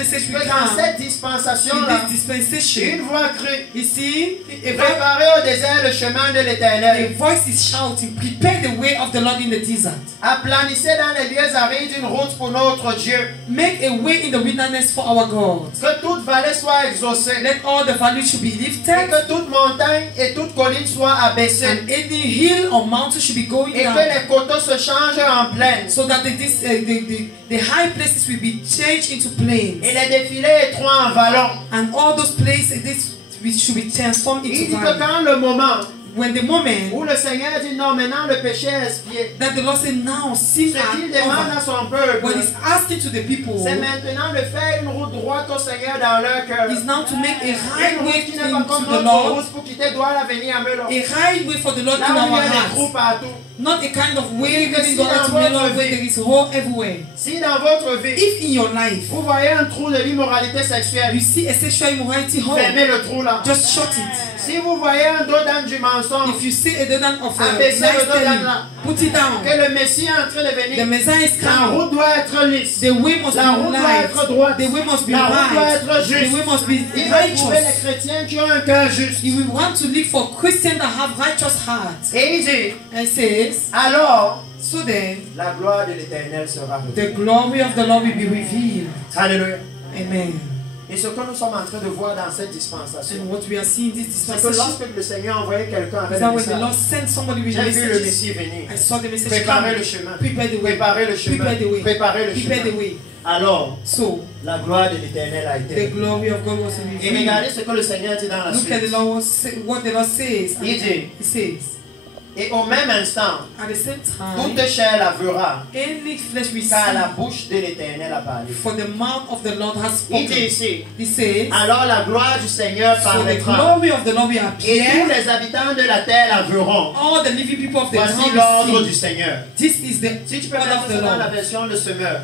message que will dans come. cette In dispensation-là, this dispensation, une voix crie, you see, préparez au désert le chemin de a l'Éternel. voice is shouting, prepare the way of the Lord in the desert. Aplanissez dans les lieux arides une route pour notre Dieu. Make a way in the wilderness for our God. Que toute vallée soit exaucée. Let all the valleys should be Et lifted, que toute montagne et toute colline soient abaissées. and any hill or mountain should be going Et que down, les coteaux se changent en plaine. so that the high places will be changed into plains, Et les défilés étroits en vallons. and all those places should be transformed Il into dit que valleys. quand le moment When the moment où le Seigneur dit non, maintenant le péché est expié, that the Lord said, now sin ce qu'il are demande over, à son peuple, what he's asking to the people c'est maintenant de faire une route droite au Seigneur dans leur cœur. is now to make a high Une way route qui n'est pas into comme the notre Lord, route pour quitter Douala venir à Melon. a high way for the Lord Là in où our il y a des trous hearts, partout. not a kind of way Que getting si to dans the middle votre where vie- there is hole everywhere. Si dans votre vie, If in your life vous voyez un trou de l'immoralité sexuelle, you see a sexual immorality hole, fermez le trou là. just shut it. Si vous voyez un dos d'âne du mensonge, If you see a dead of a abaissez nice le dos d'âne telling, là. put it down. Que le Messie est en train de The venir. Messiah is La coming. route doit être lisse. The way must La be route doit right. être droite. The way must be La route doit right. être The juste. way must be Il va trouver les righteous. chrétiens qui ont un cœur juste. You will want to live for Christians that have righteous hearts. Et il dit, And it says, alors, so then la gloire de l'Éternel sera révélée. the glory of the Lord will be revealed. Alléluia. Amen. Et ce que nous sommes en train de voir dans cette dispensation, And what we are seeing in this c'est que dispensation lorsque le Seigneur envoyait quelqu'un is avec that le when the Lord message, sent somebody with a j'ai vu le message, Messie venir. I saw the message Préparer le coming. chemin. Prepare the way. Préparer le chemin. Prepare the way. Préparer le Prepare the chemin. way. Alors, So, la gloire de l'Éternel a été the révélée. glory of God was Et revealed. regardez ce que le Seigneur dit dans la Look at the suite. Lord what the Lord says. And Il dit, He says, et au même instant, at the same time, toute chair la verra, any flesh will car la see, bouche de l'Éternel a parlé. for the mouth of the Lord has Il dit spoken. ici, He says, alors la gloire du Seigneur so the paraîtra, glory of the Lord will et appear. tous les habitants de la terre la verront. All the living people of the Voici earth l'ordre will du see. Seigneur. This is the Si tu peux word mettre of ça the dans la Lord. version de semeur.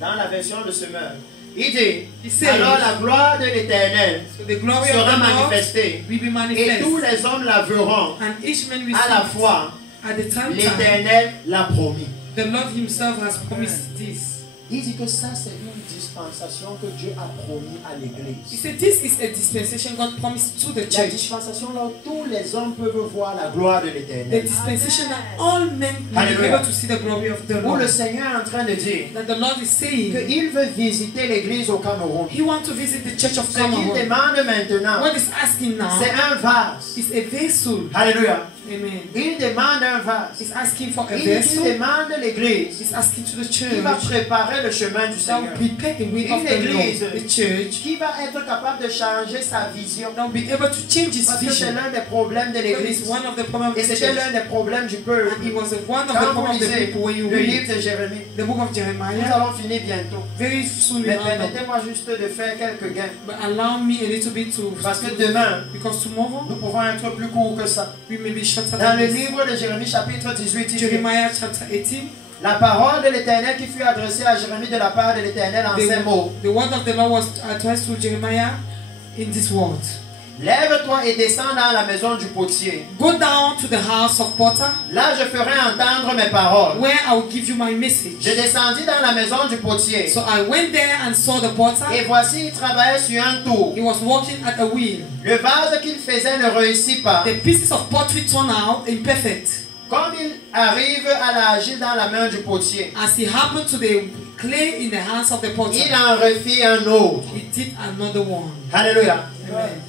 Dans la version de semeur. Il dit, He says, alors la gloire de l'Éternel so the glory of sera the Lord manifestée, will be et manifest, tous les hommes la verront. and each man will À la see fois, at the same time. l'Éternel l'a promis. The Lord Himself has promised this. Il dit que ça, c'est une dispensation que Dieu a promis à He l'Église. said, this is a dispensation God promised to the La church. dispensation là où tous les hommes peuvent voir la gloire de The l'Éternel. dispensation that all men will be Hallelujah. able to see the glory of the Où le Lord. Seigneur est en train de dire That the Lord is saying qu'il veut visiter l'Église au Cameroun. He wants to visit the church of Ce qu'il Cameroon. demande maintenant, What He's asking now c'est un vase. is a vessel. Alléluia. Amen. Il demande un vase. He's asking for a Il vessel. demande l'Église He's asking to the qui va church préparer le chemin du that will Seigneur. prepare the way of Une the église Lord. The church qui va être capable de changer sa vision. that will be able to change his Parce que c'est vision. l'un des problèmes de That is l'Église. one of the problems Et of the c'était church. l'un des problèmes du peuple. And it was one of the Quand vous problems of the lisez people when you le read livre de Jérémie, the book of nous Jeremiah. allons finir bientôt. Very soon we Mais have them. permettez-moi juste de faire quelques gains. But allow me a little bit to, Parce que demain, because tomorrow nous pouvons être plus court que ça. we may be shorter Dans than le this. livre de Jérémie chapitre 18, il dit, Jeremiah chapter 18, la parole de l'Éternel qui fut adressée à Jérémie de la part de l'Éternel en ces mots. the word of the Lord was addressed to Jeremiah in this word. Lève-toi et descends dans la maison du potier. Go down to the house of potter, Là, je ferai entendre mes paroles. where I will give you my message. Je descendis dans la maison du potier. So I went there and saw the potter. Et voici, il travaillait sur un tour. He was walking at a wheel. Le vase qu'il faisait ne réussit pas. The pieces of pottery turned out imperfect. Comme il arrive à l'agir dans la main du potier, As it happened to the clay in the hands of the potter, il en refit un autre. he did another one. Alléluia. Amen.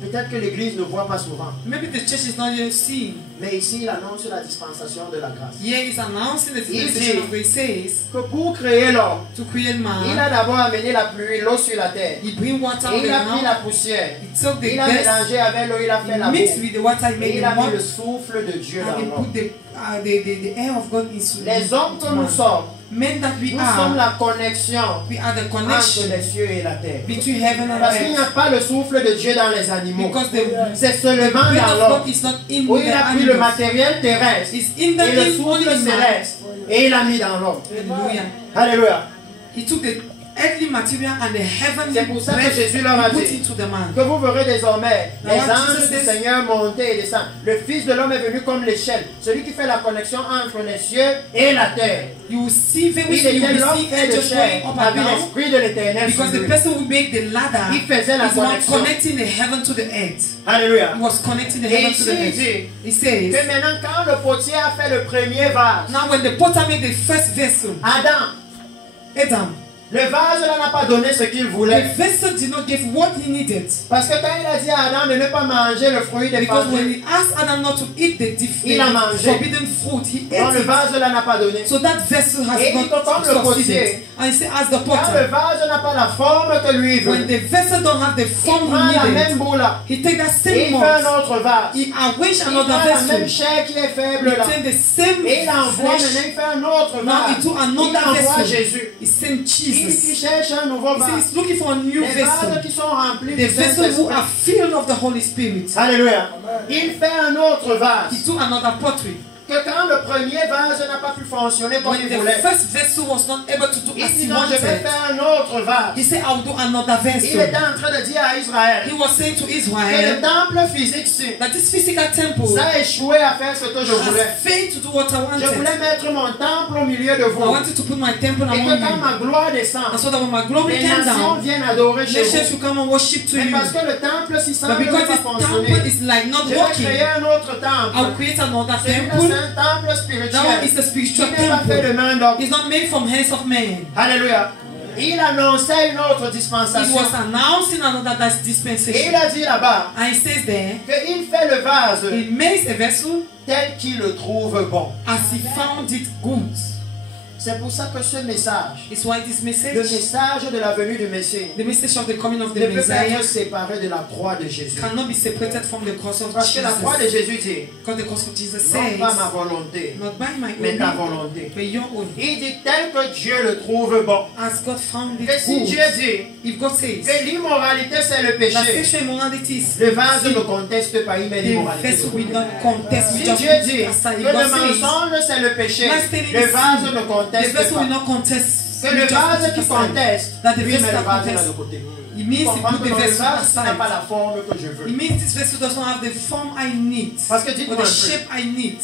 Peut-être que l'église ne voit pas souvent. Maybe the church is not yet seeing. Mais ici, il annonce la dispensation de la grâce. Here he's announcing the Il dispensation dit of grace. Says que pour créer l'homme, to create il man, a d'abord amené la pluie, l'eau sur la terre. he bring water Et on the il a pris la ground. poussière. He took the Il a dust, mélangé avec l'eau, il a fait he la mixed boue. with the water, he Et made il the a mis le mud, souffle de Dieu and he dans l'homme. put the air of God into Les hommes que nous man. sommes, Men that we nous sommes are, la connexion we are the entre connection les cieux et la terre. between heaven and Parce qu'il n'y a earth. pas le souffle de Dieu dans les animaux. Because the C'est seulement breath dans of l'homme. God is not in Où the il a pris le animals. matériel terrestre It's in the et le only souffle in man. céleste et il l'a mis dans l'homme. Hallelujah. Alléluia. He took the earthly material and the heavenly C'est pour ça que breath Jésus leur a he put dit into the man. que vous verrez désormais Now, les what anges Jesus du says- Seigneur monter et descendre. Le Fils de l'homme est venu comme l'échelle, celui qui fait la connexion entre les cieux et la terre. You will see very Il soon, you était will l'homme see fait de angels chair, going up and avait down, l'esprit de l'éternel sur because the lui. person who made the ladder Il faisait la is one connexion. connecting the heaven to the earth. Alléluia. He was connecting the Et heaven to the ici, il earth. dit He says, que maintenant, quand le potier a fait le premier vase, now when the potter made the first vessel, Adam, Adam, le vase là n'a pas donné ce qu'il the voulait. vessel did not give what he needed. Parce que quand il a dit à Adam de ne pas manger le fruit des Because when figues, he asked Adam not to eat the Il a mangé. forbidden fruit, he donc ate le it. vase là n'a pas donné. So that vessel has Et il dit que comme le not potier, succeeded. And he said, as the Quand le potter, vase n'a pas la forme que lui when veut, the vessel don't have the il form prend la he même needed, boule là, he take that et same il fait un mold, autre vase. he arrange Il prend another la même vessel, chair qui est faible he là. take the same Et il envoie flesh, maintenant, il fait un autre now he vase. took Il another envoie vessel, Jésus. he sent Il Jesus. cherche un nouveau He said vase. he's looking for a new Les vases vessel, qui sont remplis the du vessel who are Saint-Esprit. filled of the Holy Spirit. Alléluia. Il fait un autre He vase. took another pottery. Que quand le premier vase n'a pas pu fonctionner comme When il the voulait, first vessel was not able to do il as dit he non, je vais wanted, faire un autre vase. he said, I'll do another Il vessel. était en train de dire à Israël He was saying to que le Israel temple physique-ci, that this physical temple ça a échoué à faire ce que je voulais. has failed to do what I Je wanted. voulais mettre mon temple au milieu de I vous. wanted to put my temple Et que among quand you. ma gloire And descend, so that when my glory les came nations down, viennent adorer chez nations vous. should come and worship to Mais you. parce que le temple, si ça But ne because va this pas temple fonctionner, is like not je vais working, créer un autre temple. I'll create another Celui-là, temple. c'est un temple That one spirituel. is the Qui spiritual n'est pas fait temple. de main d'homme. It's not made from hands of men. Alléluia. Il annonçait une autre He dispensation. was announcing another Et il dispensation. a dit là-bas And he says there, qu'il fait le vase he makes a vessel tel qu'il le trouve bon. as he found it good. C'est pour ça que ce message, It's why this le message, message de la venue du Messie, the message of the coming of the ne peut pas Messiah, être séparé de la croix de Jésus. cannot be separated from the cross of Parce que la croix de Jesus. Jésus dit, Because the cross of Jesus non says, pas ma volonté, not by my mais ta own will, volonté. but your own. Il dit tel que Dieu le trouve bon. As God found Que it si Dieu good, dit if God says que l'immoralité c'est le that péché, sexual immorality is le vase sin, ne conteste pas, il met the l'immoralité. vessel will not contest. Si We just Dieu dit aside. que If le God says mensonge c'est le péché, Blasphemy le is vase sin, ne the conteste vessel will pas. not contest. Que We le just vase put qui aside. conteste, That the lui met vessel le that vase là contests, de côté. it means he Comprends put que the dans le vessel vase n'a pas aside. la forme que je veux. It means this vessel does not have the form I need, Parce que or dites-moi the un peu, shape I need.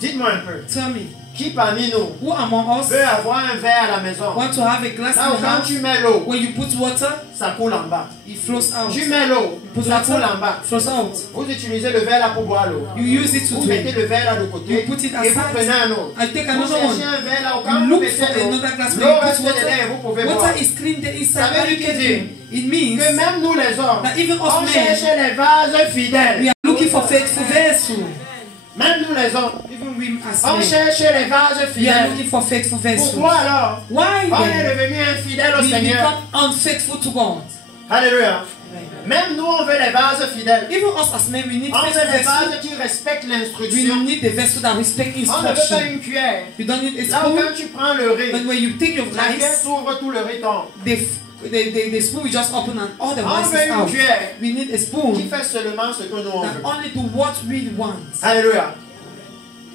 dites-moi un peu, Tell me, qui parmi nous who among us veut avoir un verre à la maison? want to have a glass Là où in the quand house? tu mets l'eau, When you put water, ça coule en bas. it flows out. Tu mets l'eau, Put ça coule en water, bas. flows out. Vous utilisez le verre là pour boire l'eau. You use it to Vous mettez drink. le verre là de côté You put it et vous prenez aside. un autre. I take Vous another cherchez one. un verre là où quand You vous look mettez for l'eau, another glass. When l'eau you reste put dedans et vous pouvez water, boire. water is clean there inside. Ça veut How you dire can qu'il drink? It means Que même nous les hommes, that even on us cherche men, les vases fidèles. we are looking for faithful vessels. Même nous les hommes, Even we as on men, cherche les vases we are fidèles. looking for faithful vessels. Pourquoi alors Why on est then devenu infidèle au we Seigneur? become unfaithful to God? Alléluia. Même nous, on veut les vases fidèles. Even us as men, we need On veut faithful les vessels. vases qui respectent We l'instruction. need the vessel that respect On ne veut pas instruction. une cuillère. You don't need a Là où spoon, quand tu prends le riz, but when you take your la cuillère rice, s'ouvre, tout le riz tombe. the spoon will just open and all the On rice veut is une out. cuillère We need a qui spoon fait seulement ce que nous on that veut. only do what we want. Alléluia.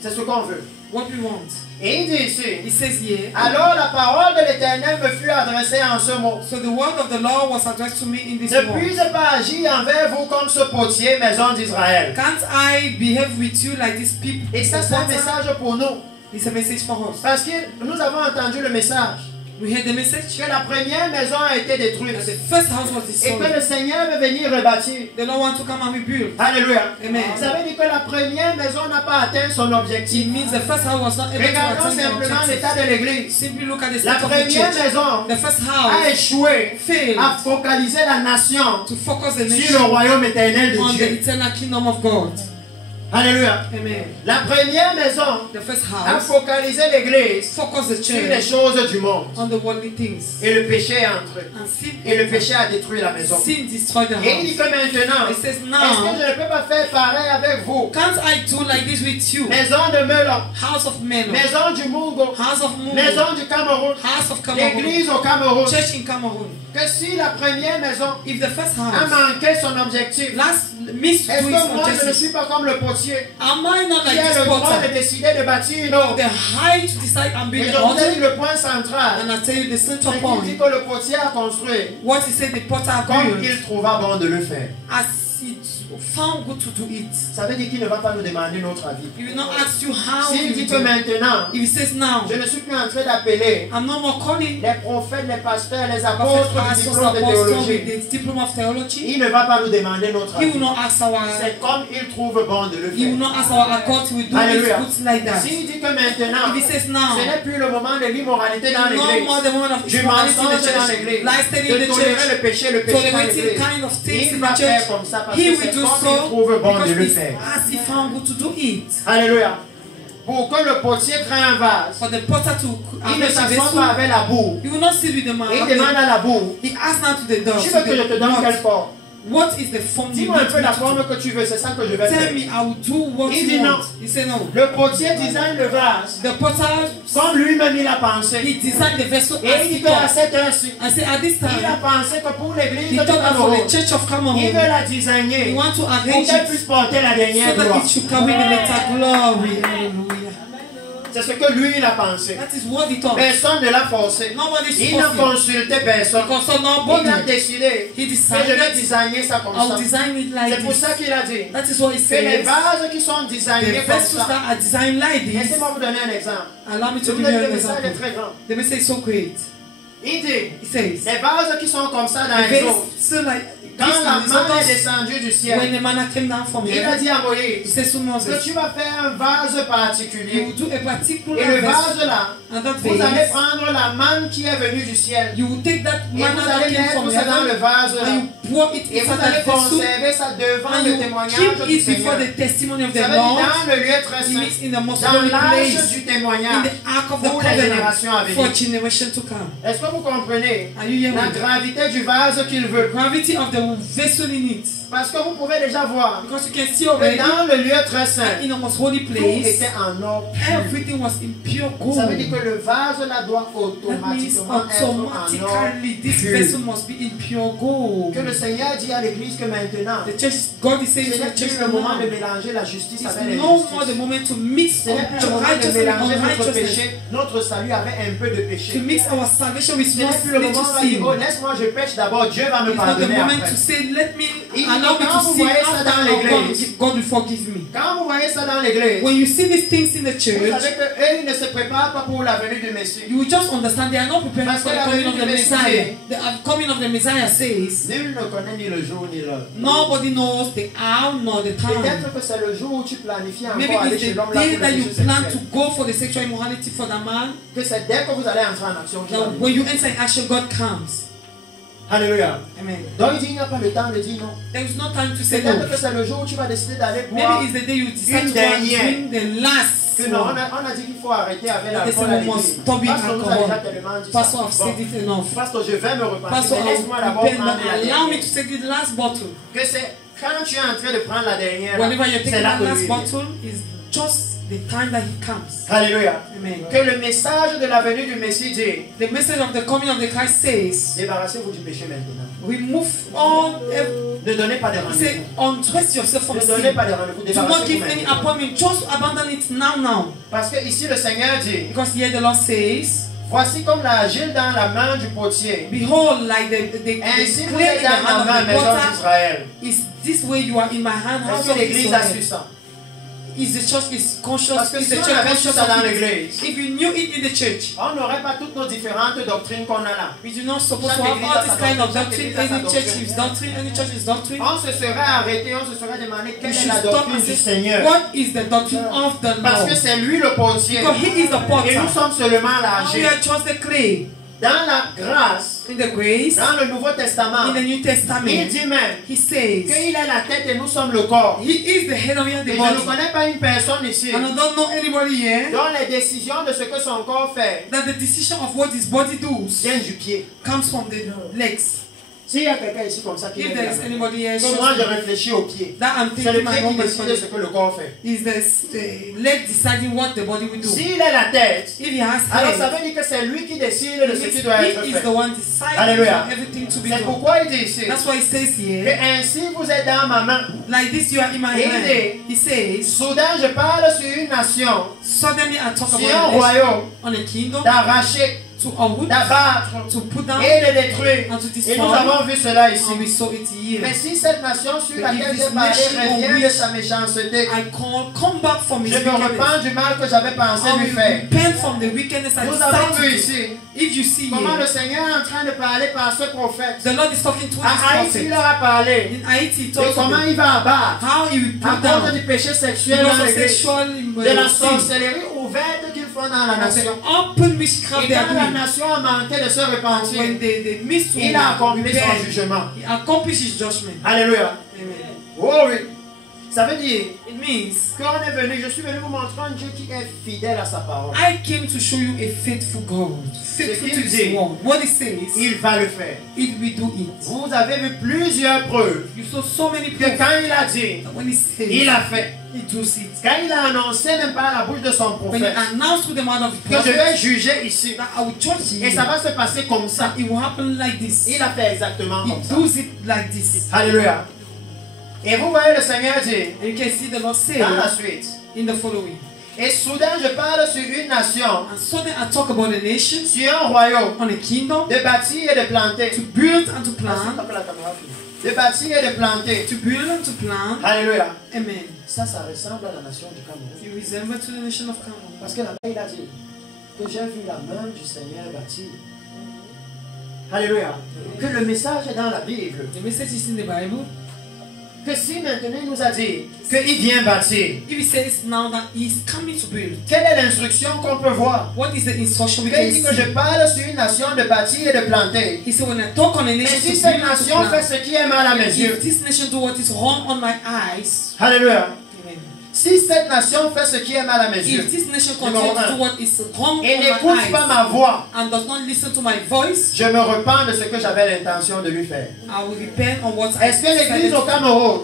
C'est ce qu'on veut. What we want. Et il dit ici, It says here, alors la parole de l'Éternel me fut adressée en ce mot. so the word of the Lord was addressed to me in this Ne word. puis-je pas agir envers vous comme ce potier, maison d'Israël? Can't I behave with you like these people? Et ça, c'est un message pour nous. It's a message for us. Parce que nous avons entendu le message We heard the message. que la première maison a été détruite That the first house was et que le destroyed. Seigneur veut venir rebâtir. The Lord wants to come and rebuild. Alléluia. Amen. Ça veut dire que la première maison n'a pas atteint son It objectif. means the first house was not able to Regardons attain the simplement objective. l'état de l'église. Simply look at the La state of the première church. maison The first a house échoué failed à focaliser la nation to focus the sur le nation royaume éternel on de the Dieu. eternal kingdom of God. Alléluia. Amen. La première maison The first a house focalisé l'église focus the sur les church choses du monde. on the worldly things. Et le péché est entré. And sin, Et le péché a détruit la maison. sin destroyed the Et il dit house. que maintenant, It says est-ce que now, je ne peux pas faire pareil avec vous? can't I do like this with you? Maison de Melon, House of men, maison du Mungo, house of Mungu, maison du Cameroun, house of Cameroon, l'église au Cameroun. church in Cameroon. Que si la première maison If the first a house manqué son objectif, miss Est-ce doing que some moi je ne justice. suis pas comme le potier Am I not qui like a this le droit de potter? décider de bâtir une No, autre? the height to decide and Mais build je the vous ai dit altar. le point central. And I tell you the C'est central qu'il point. dit que le potier a construit What he said the potter comme built il trouva bon de le faire. as it found good to do it. Ça veut dire qu'il ne va pas nous demander notre avis. He will not ask you how S'il you dit do que it. maintenant, If he says now, je ne suis plus en train d'appeler I'm no more calling les prophètes, les pasteurs, les prophets, apôtres du pastors, diplôme de apostles théologie, with the diploma of theology. il ne va pas nous demander notre He will avis. not ask our. C'est comme il trouve bon de le He will faire. not ask our accord. He will do Alléluia. it good like that. S'il dit que maintenant, If he says now, ce n'est plus le moment de l'immoralité dans no l'église, more the moment of du immorality in mensonge the dans church, l'église, lifestyle in de the tolérer church, le péché dans tolerating l'église, kind of things il in va the faire church. comme ça parce He que will c'est do comme il so trouve bon de because le it's faire. as he found good to do it. Alléluia. Pour que le potier crée un vase, For the potter to il ne s'assoit pas avec la boue. he will not sit with the man. Il demande à la boue, He asks now to the dog. tu veux que je te donne quelle forme? What is the form you Dis-moi un need peu la me forme to que tu veux, c'est ça que je vais do? Tell faire. me, I will do what Il you dit non. want. He said no. Le potier design le vase The potter, comme lui-même il a pensé. he designed the vessel Et as il he dit qu'à thought. cette heure-ci, I said at this il a time, pensé que pour l'église he de thought that for Cameroun, the church of il Cameroon, veut la he designer want to pour arrange qu'elle it puisse porter la so dernière that gloire. it should carry the later glory. Hallelujah. C'est ce que lui il a pensé. That is what he thought. Personne ne l'a forcé. Nobody's Il n'a forcing. consulté personne. He consulted Il a nobody. décidé He que je vais decided, designer ça comme I'll ça. design it like C'est pour this. ça qu'il a dit That is what he que les says. vases qui sont The designés comme vessels ça. that are designed like this. Laissez-moi vous donner un exemple. Allow me Je to vous give ai you dit an le message est example. très grand. The message is so great. Il dit He says, les vases qui sont comme ça dans the les eaux. vessel like Quand this la in the manne est waters, descendue du when ciel, the manna came down from il a heaven, dit à he Moïse says to que Moses, tu vas faire un vase you particulier. will do a particular Et le vessel, vase là, and that vous allez vase, prendre la manne qui est venue du ciel. you will take that Et manna vous that allez came from mettre ça dans le heaven, vase là. and you pour it Et vous inside allez that vessel, conserver ça devant and le you témoignage keep du it before Seigneur. the testimony of Ça the veut dire Lord. dans le lieu très It saint, means in the most dans holy l'arche place, du in témoignage. the ark of the Pour les covenant, générations à venir. for generation to come. Est-ce que vous comprenez Are you hearing la me? gravité du vase qu'il veut? Gravity of the vessel in it. Parce que vous pouvez déjà voir Because you can see que already dans le lieu très that saint, in the most holy tout place, était en or pur. everything was in pure Ça veut dire gold. que le vase là doit That means automatiquement être en or automatically this pur. vessel must be in pure gold. Que le Seigneur dit à l'église que maintenant, The church, God is saying ce to n'est the church plus le moment de now, mélanger la justice it's avec no more l'injustice. the moment to mix Ce n'est plus le moment de righteousness and mélanger notre unrighteousness, péché, notre salut avec un peu de to péché. mix our salvation with Ce no n'est plus le moment où on va dire, oh sin. laisse-moi je pêche d'abord, Dieu va me It's not the pardonner moment après. to say, let me Il allow dit, me quand to vous sin voyez ça after dans l'église, God will forgive me. Quand vous voyez ça dans l'église, When you see these things in the vous church, savez qu'eux, ils ne se préparent pas pour la venue du Messie. you will just understand they are not preparing Parce for que the la coming venue of the du Messie Messiah. dit, The coming of the Messiah says, Nul ne connaît ni le jour ni l'heure. nobody knows the hour nor the time. Peut-être que c'est le jour où tu planifies Maybe encore aller it's chez the l'homme là day pour that le you péché plan to sexuel. go for the sexual immorality for the man. Que c'est dès que vous allez entrer en action qu'il va That venir. when you enter in action, God comes. Alléluia. Amen. Donc il dit, il n'y a pas le temps de dire non. There is no time to say no. Peut-être que c'est le jour où tu vas décider d'aller boire. Maybe it's the day you decide Une to go and dernière. drink the last Que non, one. on a dit qu'il faut arrêter avec They l'alcool say à we l'église. must stop with Pasteur nous a alcohol. déjà tellement dit Pastor, ça. I've said it enough. Pasteur, je vais me repentir, Pastor, mais laisse-moi d'abord repent, prendre but la allow me dernière. to take the last bottle. Que c'est quand tu es en train de prendre la dernière, Whenever you're c'est taking là the que last lui vient. bottle, is just the time that he comes. Alléluia. Amen. Que le message de la venue du Messie dit, The message of the coming of the Christ says, débarrassez-vous du péché maintenant. remove all, Ne donnez pas de say, rendez-vous. undress yourself from Ne donnez sin. pas de rendez-vous, Do not débarrassez-vous give any maintenant. appointment, just abandon it now. Parce que ici le Seigneur dit, Because here the Lord says, voici comme l'argile dans la main du potier. behold, like the Ainsi vous clay êtes in the dans ma hand main, of the maison potter, d'Israël. is this way you are in my hand, house Est-ce que of l'église a su Israel. ça? Is the church is conscious? Parce que Is si the on church avait su conscious ça dans of it? l'église, If you knew it in the church, on n'aurait pas toutes nos différentes doctrines qu'on a là. we do not supposed to Chaque have église all a this sa kind of doctrine, doctrine. chaque église a Any sa church doctrine. is doctrine, any church is doctrine. On se serait arrêté, on se serait demandé We quelle est should la stop doctrine and du say, Seigneur. what is the doctrine of the Parce que Lord? c'est lui le potier. Because he is the Et potter. nous sommes seulement And we l'argile. are just the clay. Dans la grâce, In the grace, dans le Nouveau Testament, in the New il Testament, dit même he says, qu'il est la tête et nous sommes le corps. he is the head of Et the je ne body. connais pas une personne ici And I don't know anybody here dont les décisions de ce que son corps fait that the decision of what his body does viennent du pied. comes from the legs. S'il y a quelqu'un ici comme ça qui If lève there la is main, anybody else, que moi je réfléchis au pied. that I'm C'est le thinking my pied qui moment décide de ce que le corps fait. is the leg deciding what the body will do. S'il a la tête, If he has alors ça head, veut dire que c'est lui qui décide de it ce means qui doit être he is fait. the one deciding Alléluia. for everything to be C'est done. pourquoi il dit ici That's why he says que here, ainsi vous êtes dans ma main. like this you are in my Et hand. il He says, Soudain, je parle sur une nation, suddenly I talk sur about un a nation, royaume, on a kingdom, d'arracher, to uproot, d'abattre to put down, et de détruire. and to Et destroy. nous avons vu cela ici. And we saw it here. Mais si cette nation sur But laquelle if j'ai this parlé nation revient on de which sa méchanceté, I come back from his je me wickedness. repens du mal que j'avais pensé I lui will faire. repent from the wickedness I Nous avons vu decided to do. ici If you see comment le here, Seigneur est en train de parler par ce prophète. the Lord is talking to À his Haïti, il prophet. leur a parlé In Haiti, he de talks comment about il va abattre how he will à put cause down du péché sexuel because dans of l'église, sexual de la sin. sorcellerie ouverte qu'ils font dans la And the nation. open witchcraft Et they are quand la doing. nation a manqué de se When repentir, they miss to il a accompli son repent, jugement. he accomplished his judgment. Alléluia. Amen. Oh oui. Ça veut dire It means qu'on est venu, je suis venu vous montrer un Dieu qui est fidèle à sa parole. I came to show you a faithful God, faithful to His word. What He says, Il va le faire. He will do it. Vous avez vu plusieurs preuves You saw so many que people quand il a dit, that when He says, il a fait. He does it. Quand il a annoncé même par la bouche de son When He prophète announced to the mouth of the que je vais prophet juger ici. that I will judge Et you, ça va se passer comme ça. that it will happen like this. Il a fait exactement He comme ça. does it like this. Alléluia. Et vous voyez le Seigneur dire And you can see the Lord say dans la suite. in the following. Et soudain je parle sur une nation, And so then I talk about a nation, sur un royaume, on a kingdom, de bâtir et de planter. to build and to plant, De bâtir et de planter. to build and to plant. Alléluia. Amen. Ça ressemble à la nation du Cameroun. You resemble to the nation of Cameroon. Parce que là-bas, il a dit que j'ai vu la main du Seigneur bâtir. Alléluia. Que le message est dans la Bible. The message is in the Bible. Que si maintenant il nous a dit qu'il vient bâtir, If he says now that he is coming to build, quelle est l'instruction qu'on peut voir? what is the instruction we Qu'il can dit que see? je parle sur une nation de bâtir et de planter. He said, when I talk on a Et nation si to cette build and to nation fait plant, ce qui est mal à mes yeux, if this nation do what is wrong on my eyes, Alléluia. amen. Si cette nation fait ce qui est mal à mes yeux If this nation Numéro continues to un. do what is wrong et on n'écoute my pas eyes ma voix, and does not listen to my voice, je me repens de ce que j'avais l'intention de lui faire. I will repent on what I Est-ce que l'église decided au to do. Cameroun,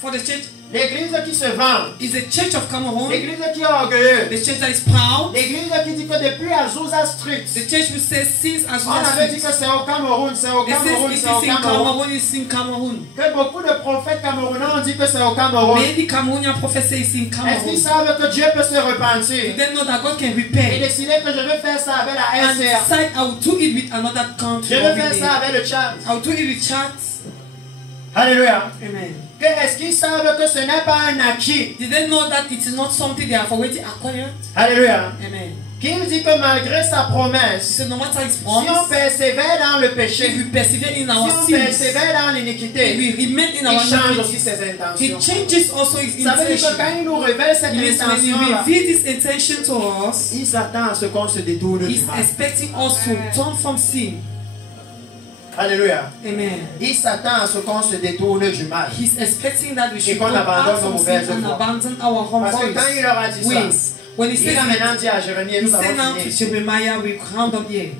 For the church, l'église qui se vend, is the church of Cameroon, l'église qui est orgueilleuse, the church that is proud, l'église qui dit que depuis Azusa Street, the church which says since as on avait dit que c'est au Cameroun, c'est au they Cameroun, say it c'est au is in Cameroun. Cameroon, it's in Cameroon. Que beaucoup de prophètes camerounais ont dit que c'est au Cameroun. Many Cameroonian prophets say it's in Est-ce Cameroon. qu'ils savent que Dieu peut se You repentir then know that God can et repent décider que je vais faire ça avec la and RCA, decide I will do it with another je country. vais over faire there. ça avec le Tchad. I will do it with Chad. Alléluia. Amen. Que est-ce qu'ils savent que ce n'est pas un acquis? Did they know that it is not something they have already acquired? Alléluia. Amen. Qu'il dit que malgré sa He promesse, said no matter his si on promise, persévère dans le if péché, we persevere in si our on sins, persévère dans if l'iniquité, we remain in il our change aussi iniquity, ses he intentions. changes also his Ça veut dire que intention. quand il nous révèle cette It means when he intention-là, reveals this intention to us, il s'attend à ce qu'on se détourne he's du mal. expecting us to turn from sin. Alléluia. Amen. Il s'attend à ce qu'on se détourne du mal. He's expecting that we should qu'on go abandonne out nos from sin mauvaises and voies. abandon our home Parce que voice. quand il leur a dit ça, Ways. When he il a said maintenant dit à Jérémie, et he nous said now avons to fini. Jeremiah, we round up here.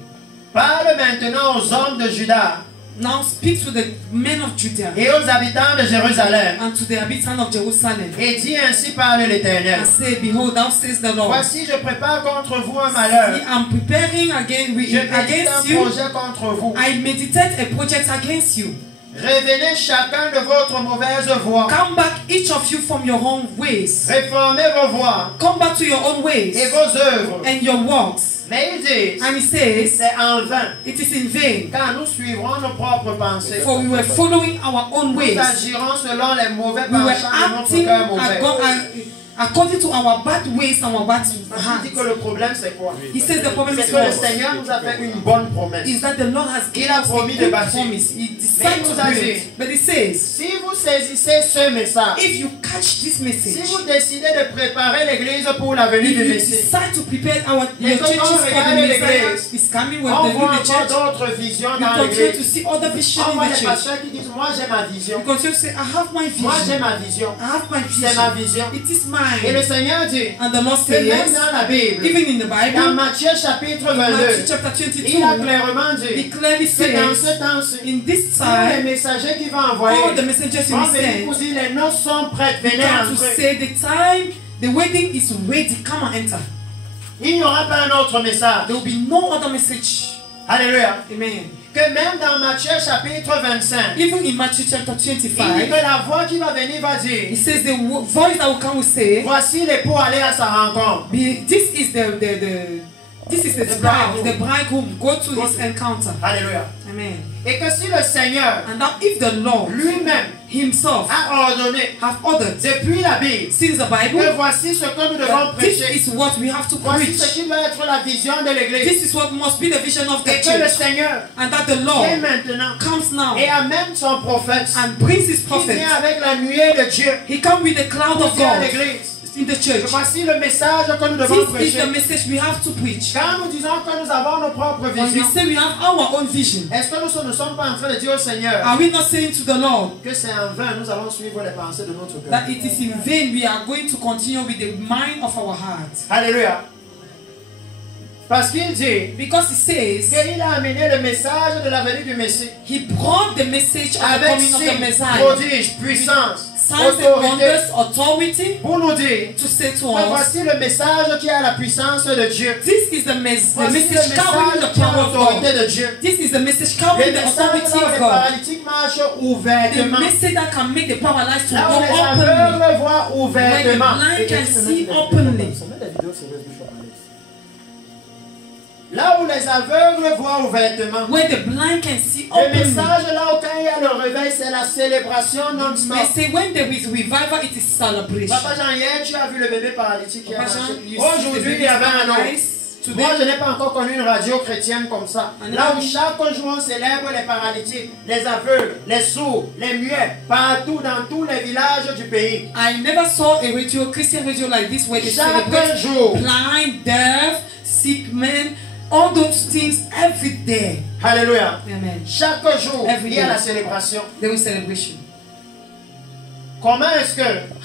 Parle maintenant aux hommes de Juda Now speak to the men of Judah et aux habitants de Jérusalem and to the inhabitants of Jerusalem et dis ainsi parle l'Éternel. and say, behold, thou says the Lord, Voici, je prépare contre vous un malheur. I am preparing Je médite against un you. projet contre vous. I meditate a project against you. Revenez chacun de votre mauvaise voie. Come back, each of you, from your own ways. Réformez vos voies Come back to your own ways et vos œuvres. and your works. Mais il dit, And he says, c'est en vain, it is in vain, car nous suivrons nos propres pensées. for we were following our own ways. Nous agirons selon les mauvais We were penchants de notre acting cœur mauvais. according to our bad ways and our bad Il dit hearts. que le problème c'est quoi? He says the problem C'est is que le what? Seigneur nous a fait une bonne promesse. Is that the Lord has Il given a us promis a de good bâtir. promise. He Mais il decided nous to a build. dit, But he says, si vous saisissez ce message, if you catch this si message, vous décidez de préparer l'église pour la venue if du you Messie, decide to prepare Mais your quand churches on for the regarde Messiah l'église, is coming when on the voit new encore church, d'autres visions you dans continue to l'église. see other vision On in voit the des church. pasteurs qui disent, moi j'ai ma vision. You continue to say, I have my Moi j'ai vision. ma vision. I have my C'est ma vision. vision. It is Et le mine. Seigneur dit, And the Lord que même says, dans la Bible, even in the dans Bible, Matthieu chapitre Matthew 22, chapter il a 22, clairement he dit clearly que dans says, ce temps-ci, in this que les messagers qu'il va envoyer all the messengers you vont will venir pour send, dire les noces sont prêtes, venez come to entrer. say the time, the wedding is ready, come and enter. Il n'y aura pas un autre message. There will be no other message. Alléluia. Amen. Que même dans Matthieu chapitre 25, Even in Matthew chapter il dit 25, que la voix qui va venir va it dire, says the voice that will come will say, voici l'époux aller à sa rencontre. this is the bridegroom, go to his encounter. Alléluia. Amen. Et que si le Seigneur And now if the Lord lui-même himself a ordonné have ordered depuis la Bible since the que Bible, voici ce que nous devons that this prêcher, is what we have to voici ce preach. qui doit être la vision de l'Église, This is what must be the vision of the et que le church. Seigneur And that the vient Lord maintenant comes now et amène son prophète and brings his qui prophet. vient avec la nuée de Dieu He comes with the cloud pour of dire à God l'Église. in the church. Voici le message que nous devons This is prêcher. the message we have to preach. Quand nous disons que nous avons nos propres When we visions, say we have our own vision, est-ce que nous ne sommes pas en train de dire au Seigneur are we not saying to the Lord que c'est en vain, nous allons suivre les pensées de notre cœur? that it is in vain we are going to continue with the mind of our heart? Alléluia. Parce qu'il dit Because he says qu'il a amené le message de la venue du Messie he brought the message of the avec coming of the signes, Messiah, prodiges, puissance, signs and autorité, wonders, authority, pour nous dire to say to que us, voici le message qui a la puissance de Dieu. this is the Voici le message carrying the message qui a power of l'autorité God. de Dieu. This is the message Le carrying the message authority là où of les God. paralytiques marchent The ouvertement. message that can make the paralyzed to Là où walk les openly. aveugles voient ouvertement. When the blind Et can que tu me see mets des vidéos openly. comme ça, mets des vidéos sérieuses, Bishop Alex. Là où les aveugles voient ouvertement. Where the blind can see Le openly. message là où quand il y a le réveil, c'est la célébration non-stop. They say when there is revival, it is celebration. Papa Jean, hier tu as vu le bébé paralytique qui a Papa Jean, marché. you see the Aujourd'hui, il baby y avait un autre. paralyzed. Today, Moi, je n'ai pas encore connu une radio chrétienne comme ça. And Là now- où chaque jour on célèbre les paralytiques, les aveugles, les sourds, les muets, partout dans tous les villages du pays. I never saw a radio, Christian radio like this where they Chaque celebrate jour. blind, deaf, sick men, all those things every day. Alléluia. Amen. Chaque jour, Every il y a day. la célébration. There is celebration. Comment est-ce que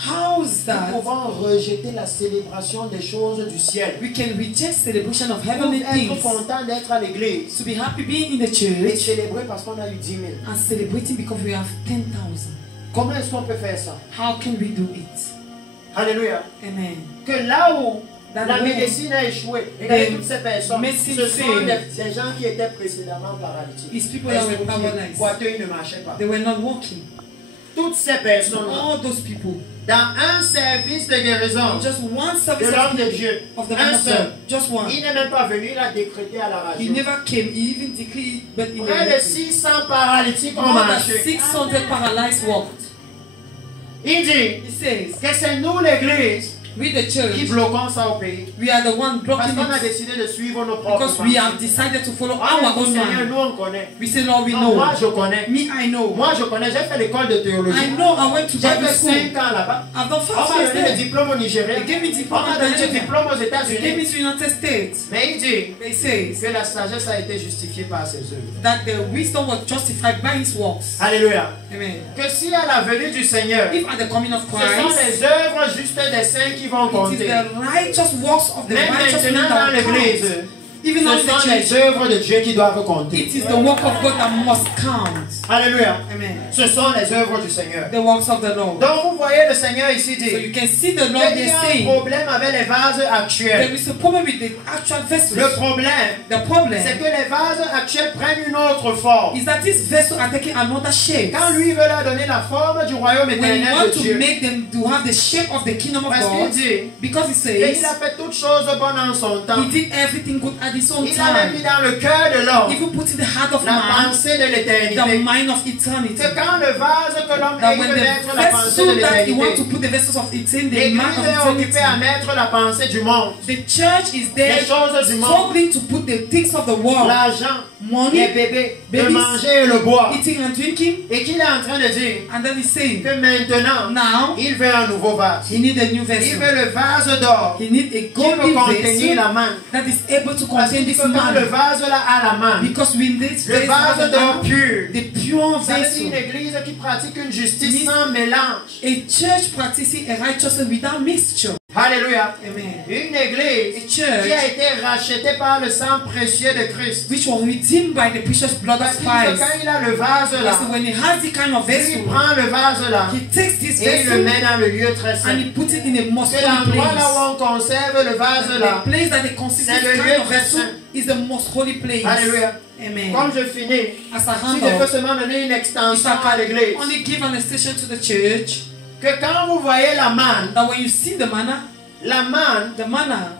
How's nous that? pouvons rejeter la célébration des choses du ciel? We can reject celebration of Pour heavenly être things. content d'être à l'église To be happy being in the et church célébrer parce qu'on a eu 10 000. and celebrating because we have 10,000. Comment est-ce qu'on peut faire ça? How can we do it? Alléluia. Amen. Que là où That la way, médecine a échoué, regardez the toutes ces personnes, medicine ce sont failed. des gens qui étaient précédemment paralytiques. These people that were Estropiés, paralyzed. boiteux, ils ne marchaient pas. They were not walking. Toutes ces personnes All those people. dans un service de guérison Just one de service l'homme de of, Dieu, of the un man of seul, God. Just one. il n'est même pas venu, il a décrété à la He radio. never came. He even decreed, but in Près de the 600 paralytiques ont more than marché. 600 paralyzed walked. Il dit He says, que c'est nous l'église we the qui church, bloquons ça au pays. we are the one Parce blocking qu'on a it décidé de suivre nos propres because we have pensées. decided to follow Ah, our mais own Seigneur, mind. nous on connaît. We say, Lord, we Non, know. moi je connais. Me, I know. Moi je connais, j'ai fait l'école de théologie. I know. I went to J'ai Bible fait school. 5 ans là-bas. I've done On 5 m'a years donné le there. diplôme au Nigeria. They gave me On diploma m'a in donné le Nigeria. diplôme aux They gave États-Unis. me to United States. Mais il dit They says que la sagesse a été justifiée par ses œuvres. that the wisdom was justified by his works. Alléluia. Amen. Que si à la venue du Seigneur, If at the coming of ce sont Christ, les œuvres justes des saints qui vont it is compter. the righteous works of the Même righteous men maintenant dans that will l'église, count. Even ce on sont the les church, œuvres de Dieu qui doivent compter. it is the work of God that must count. Alléluia. Amen. Ce sont les œuvres du Seigneur. The works of the Lord. Donc vous voyez le Seigneur ici So dire you can see the Lord qu'il y is a un saying problème avec les vases actuels. there is a problem with the actual Le vessels. problème, The problem c'est que les vases actuels prennent une autre forme. is that these vessels are taking another shape. Quand lui veut leur donner la forme du royaume When you éternel want de to Dieu, make them to have the shape of the kingdom of parce qu'il God, dit because he qu'il says a fait toutes choses bonnes en son temps. he did everything good at his own Il a même mis time. dans le cœur de l'homme Even put in the heart of la man pensée de the l'éternité. mind of eternity. Que quand le vase que l'homme That il when veut the mettre la pensée de vessel that he wants to l'éternité, put the vessels of eternity, the l'église mind of est occupée à eternity, mettre la pensée du monde, the church is there les choses du monde, struggling to put the things of the world, l'argent, les money, bébés, le babies, manger et le boire. eating and drinking, Et qu'il est en train de dire and then he's saying, que maintenant, now il veut un nouveau vase. he needs a new Il vessel. veut le vase d'or He needs a qui peut golden contenir la vessel main. that is able to Parce contain qu'il dit this que quand le man. vase là a la main, Because when this le vase d'or pur, the pure ça veut dire vessel, une église qui pratique une justice Miss- sans mélange. a church practicing a righteousness without mixture. Alléluia. Amen. Une église A qui church a été rachetée par le sang précieux de Christ. which was redeemed by the precious blood Parce of que Christ. quand il a le vase là, Because when he has the kind of il vessel, prend le vase là he takes this et il le vessel met dans le lieu très and saint. he puts it in a most C'est holy l'endroit là où place. on conserve le vase là. The place that they consider C'est le this lieu kind of très vessel saint. is the most holy place. Alléluia. Amen. Comme je finis, As a si je peux handle, seulement donner une if extension I à l'église, can only give an extension to the church, que quand vous voyez la manne, that when you see the manna,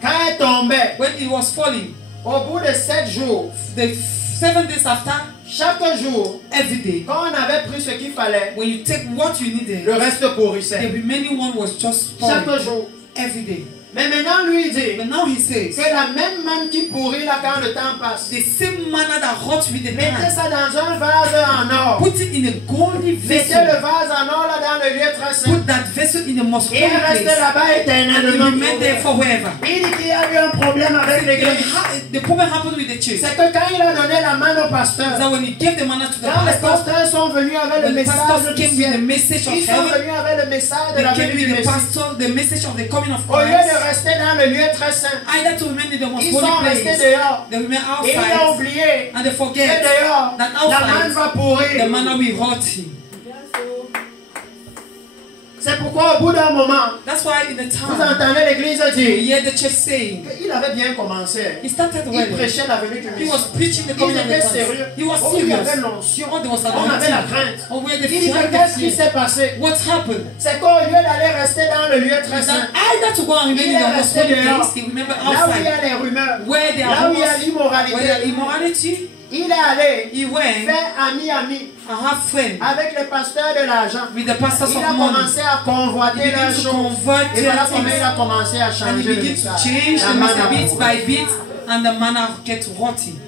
quand elle tombait, when it was falling, au bout de 7 jours, the 7 days after, chaque jour, every day, quand on avait pris ce qu'il fallait, when you take what you needed, le reste the pourrissait. remaining one was just Chaque falling jour. every day. Mais maintenant, lui, il dit But now he says, que la même manne qui pourrit là quand le temps passe, the same manna that rots with the mettez time, ça dans un vase en or. put it in a golden Mettez vessel, le vase en or là dans le lieu très saint. put that vessel in the most Et holy il reste place, là-bas and it éternellement. remain there forever. Il dit qu'il y a eu un problème avec l'église. The problem happened with the church. C'est que quand il a donné la manne au Is pasteur, that when he gave the manna to the quand les pastor, pasteurs sont venus avec le the message pastor du came with the ciel, message of ils sont heaven, venus avec le message de they la came venue du with the Messie. pastor, the message of the coming of Au lieu de Christ. rester dans le lieu très saint, Either to remain in the most ils sont holy restés place, dehors. they remain Et ils ont outside, oublié and they que forget dehors, that la manne outside, va the pourrir. manna will rot him. C'est pourquoi au bout d'un moment, That's why in the vous time, entendez l'église you dire hear the church saying, qu'il avait bien commencé. he started Il well. prêchait la venue du He Messie. was preaching the Il coming of the était Christ. sérieux. He was Oh, il y avait serious. l'onction. Oh, there was On avait la anointing. crainte. Oh, where the Il dit fear que qu'est-ce qui of s'est passé? What happened? C'est qu'au lieu d'aller rester dans le lieu très Is saint, that either to go and remain in the most holy place, he remember là où il y outside, a les rumeurs, where there là are où il y a rumors, where there l'immoralité, immorality, il est allé he went faire ami and have friends avec les pasteurs de l'argent. with the pastors Il of a money. commencé à convoiter He leurs began to choses. convert Et voilà their comment il a things. commencé à And changer he le began to message. change La the manne a message bit pourri. by bit, and the manna gets rotting.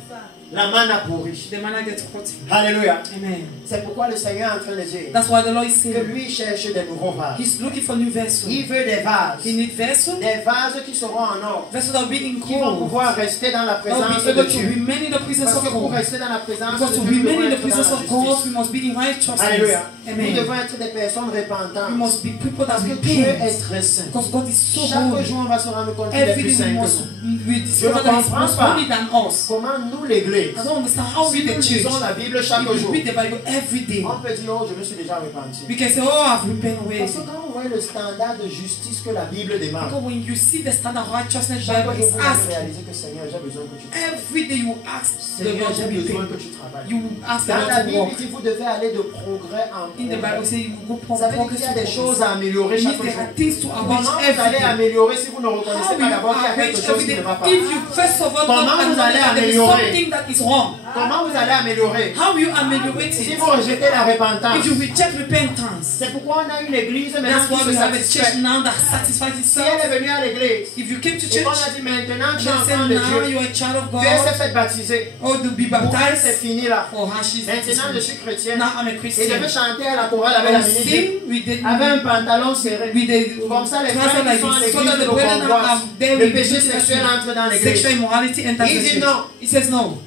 La manne a pourri. The manna gets rotting. Alléluia. Amen. C'est pourquoi le Seigneur est en train de dire That's why the Lord is que saying lui cherche des nouveaux vases. He's looking for new vessels. Il veut des vases. He needs vessels, Des vases qui seront en or. vessels that will be in Qui vont gold. pouvoir rester dans la That will présence be de able to Dieu. remain in the presence Parce of que pour God. rester dans la présence Because de to Dieu, nous remain devons in the être dans presence la of God, justice. we must be in righteousness. Alléluia. Nous Amen. devons être des personnes We repentantes. must be people that Parce que Dieu est repent. très saint. Because God is so Chaque holy. jour, on va se rendre compte qu'il est Every plus day saint we que must nous. we discover that He's most holy than us. Comment nous, l'Église, I don't understand how si we nous the church, lisons la Bible chaque if we jour, read the Bible every day, on peut dire, oh, je me suis déjà repenti. we can say, oh, I've repented already. Parce que quand vous voyez le standard de justice que la Bible demande, Because when you see the standard of righteousness chaque Bible jour is vous allez asking, réaliser que Seigneur, j'ai besoin que tu travailles. every day you ask the Seigneur, Lord to j'ai besoin repent. que tu travailles. You ask the Dans Lord la to Bible, walk. il dit, vous devez aller de progrès en In the Bible, progrès. say you go from Ça veut dire progress qu'il y a to des choses progress. à améliorer It chaque means there jour. are things to Comment arrange vous every allez day. améliorer si vous ne How reconnaissez will pas you d'abord qu'il y a quelque arrange chose every qui day ne va pas? if you first of all Comment don't vous allez acknowledge that there is améliorer? something that is wrong? Comment vous allez améliorer? How will you ameliorate Si it? vous rejetez la repentance. If you reject repentance, C'est pourquoi on a une église that's maintenant why qui we se have a church satisfait. now that satisfies Si elle est itself. venue à l'église, If you came to et qu'on church, a dit maintenant tu es and say enfant de now Dieu, you are a child of tu es God, fait baptiser. or to be Pour elle, c'est baptized, fini là. or how she's Maintenant je suis chrétienne. now I'm a Et je Christian. veux chanter à la chorale avec la I ministre. sing with the Avec un pantalon serré. with the Comme ça, les trouser frères like qui sont à this, so l'église that the le brethren convoitent. are there Le with péché the sexuel entre dans l'église. sexual immorality enters Il the dit church. non. He says no.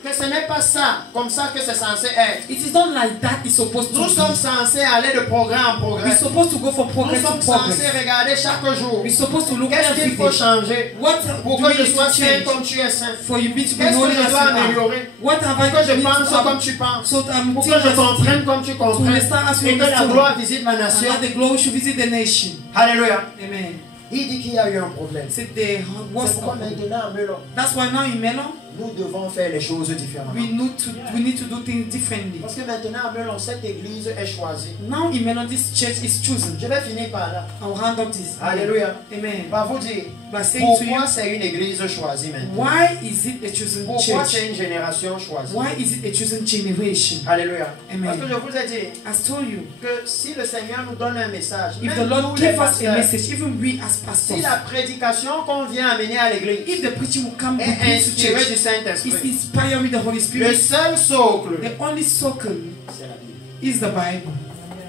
Que ce n'est pas ça, comme ça que c'est censé être. It is not like that. It's supposed to Nous sommes be. censés aller de progrès en progrès. We're supposed to go from Nous progress sommes to censés progress. regarder chaque jour. We're supposed to look Qu'est-ce every qu'il faut day. changer What pour do que we je need sois to saint change comme tu es saint? for you be to be Qu'est-ce holy que je as dois you are? améliorer? What have Pour que je I need pense to comme tu penses. so that I'm Pour que je teaching comprenne comme tu comprends. understand as you Et que la understand. gloire visite la nation. and that the glory should visit the nation. Alléluia. Amen. Il dit qu'il y a eu un problème. C'est C'est what's pourquoi up. maintenant, Melon, That's why now in Melon, nous devons faire les choses différemment. we need to do things differently. Parce que maintenant, Melon, cette église est choisie. Now in Melon, this church is chosen. Je vais finir par là. I'll hand up this. Alléluia. Amen. Par vous dire, By saying to you, pourquoi c'est une église choisie maintenant? why is it a chosen Pourquoi church? c'est une génération choisie? Why is it a chosen generation? Alléluia. Amen. Parce que je vous ai dit I told you, que si le Seigneur nous donne un message, if même the Lord nous les gave us a pasteurs, message, even we as si pastors, la prédication qu'on vient amener à l'église if the preaching will come est to inspirée church, du is Saint-Esprit, inspired with the Holy le Spirit, seul socle, the only circle c'est la Bible. is the Bible.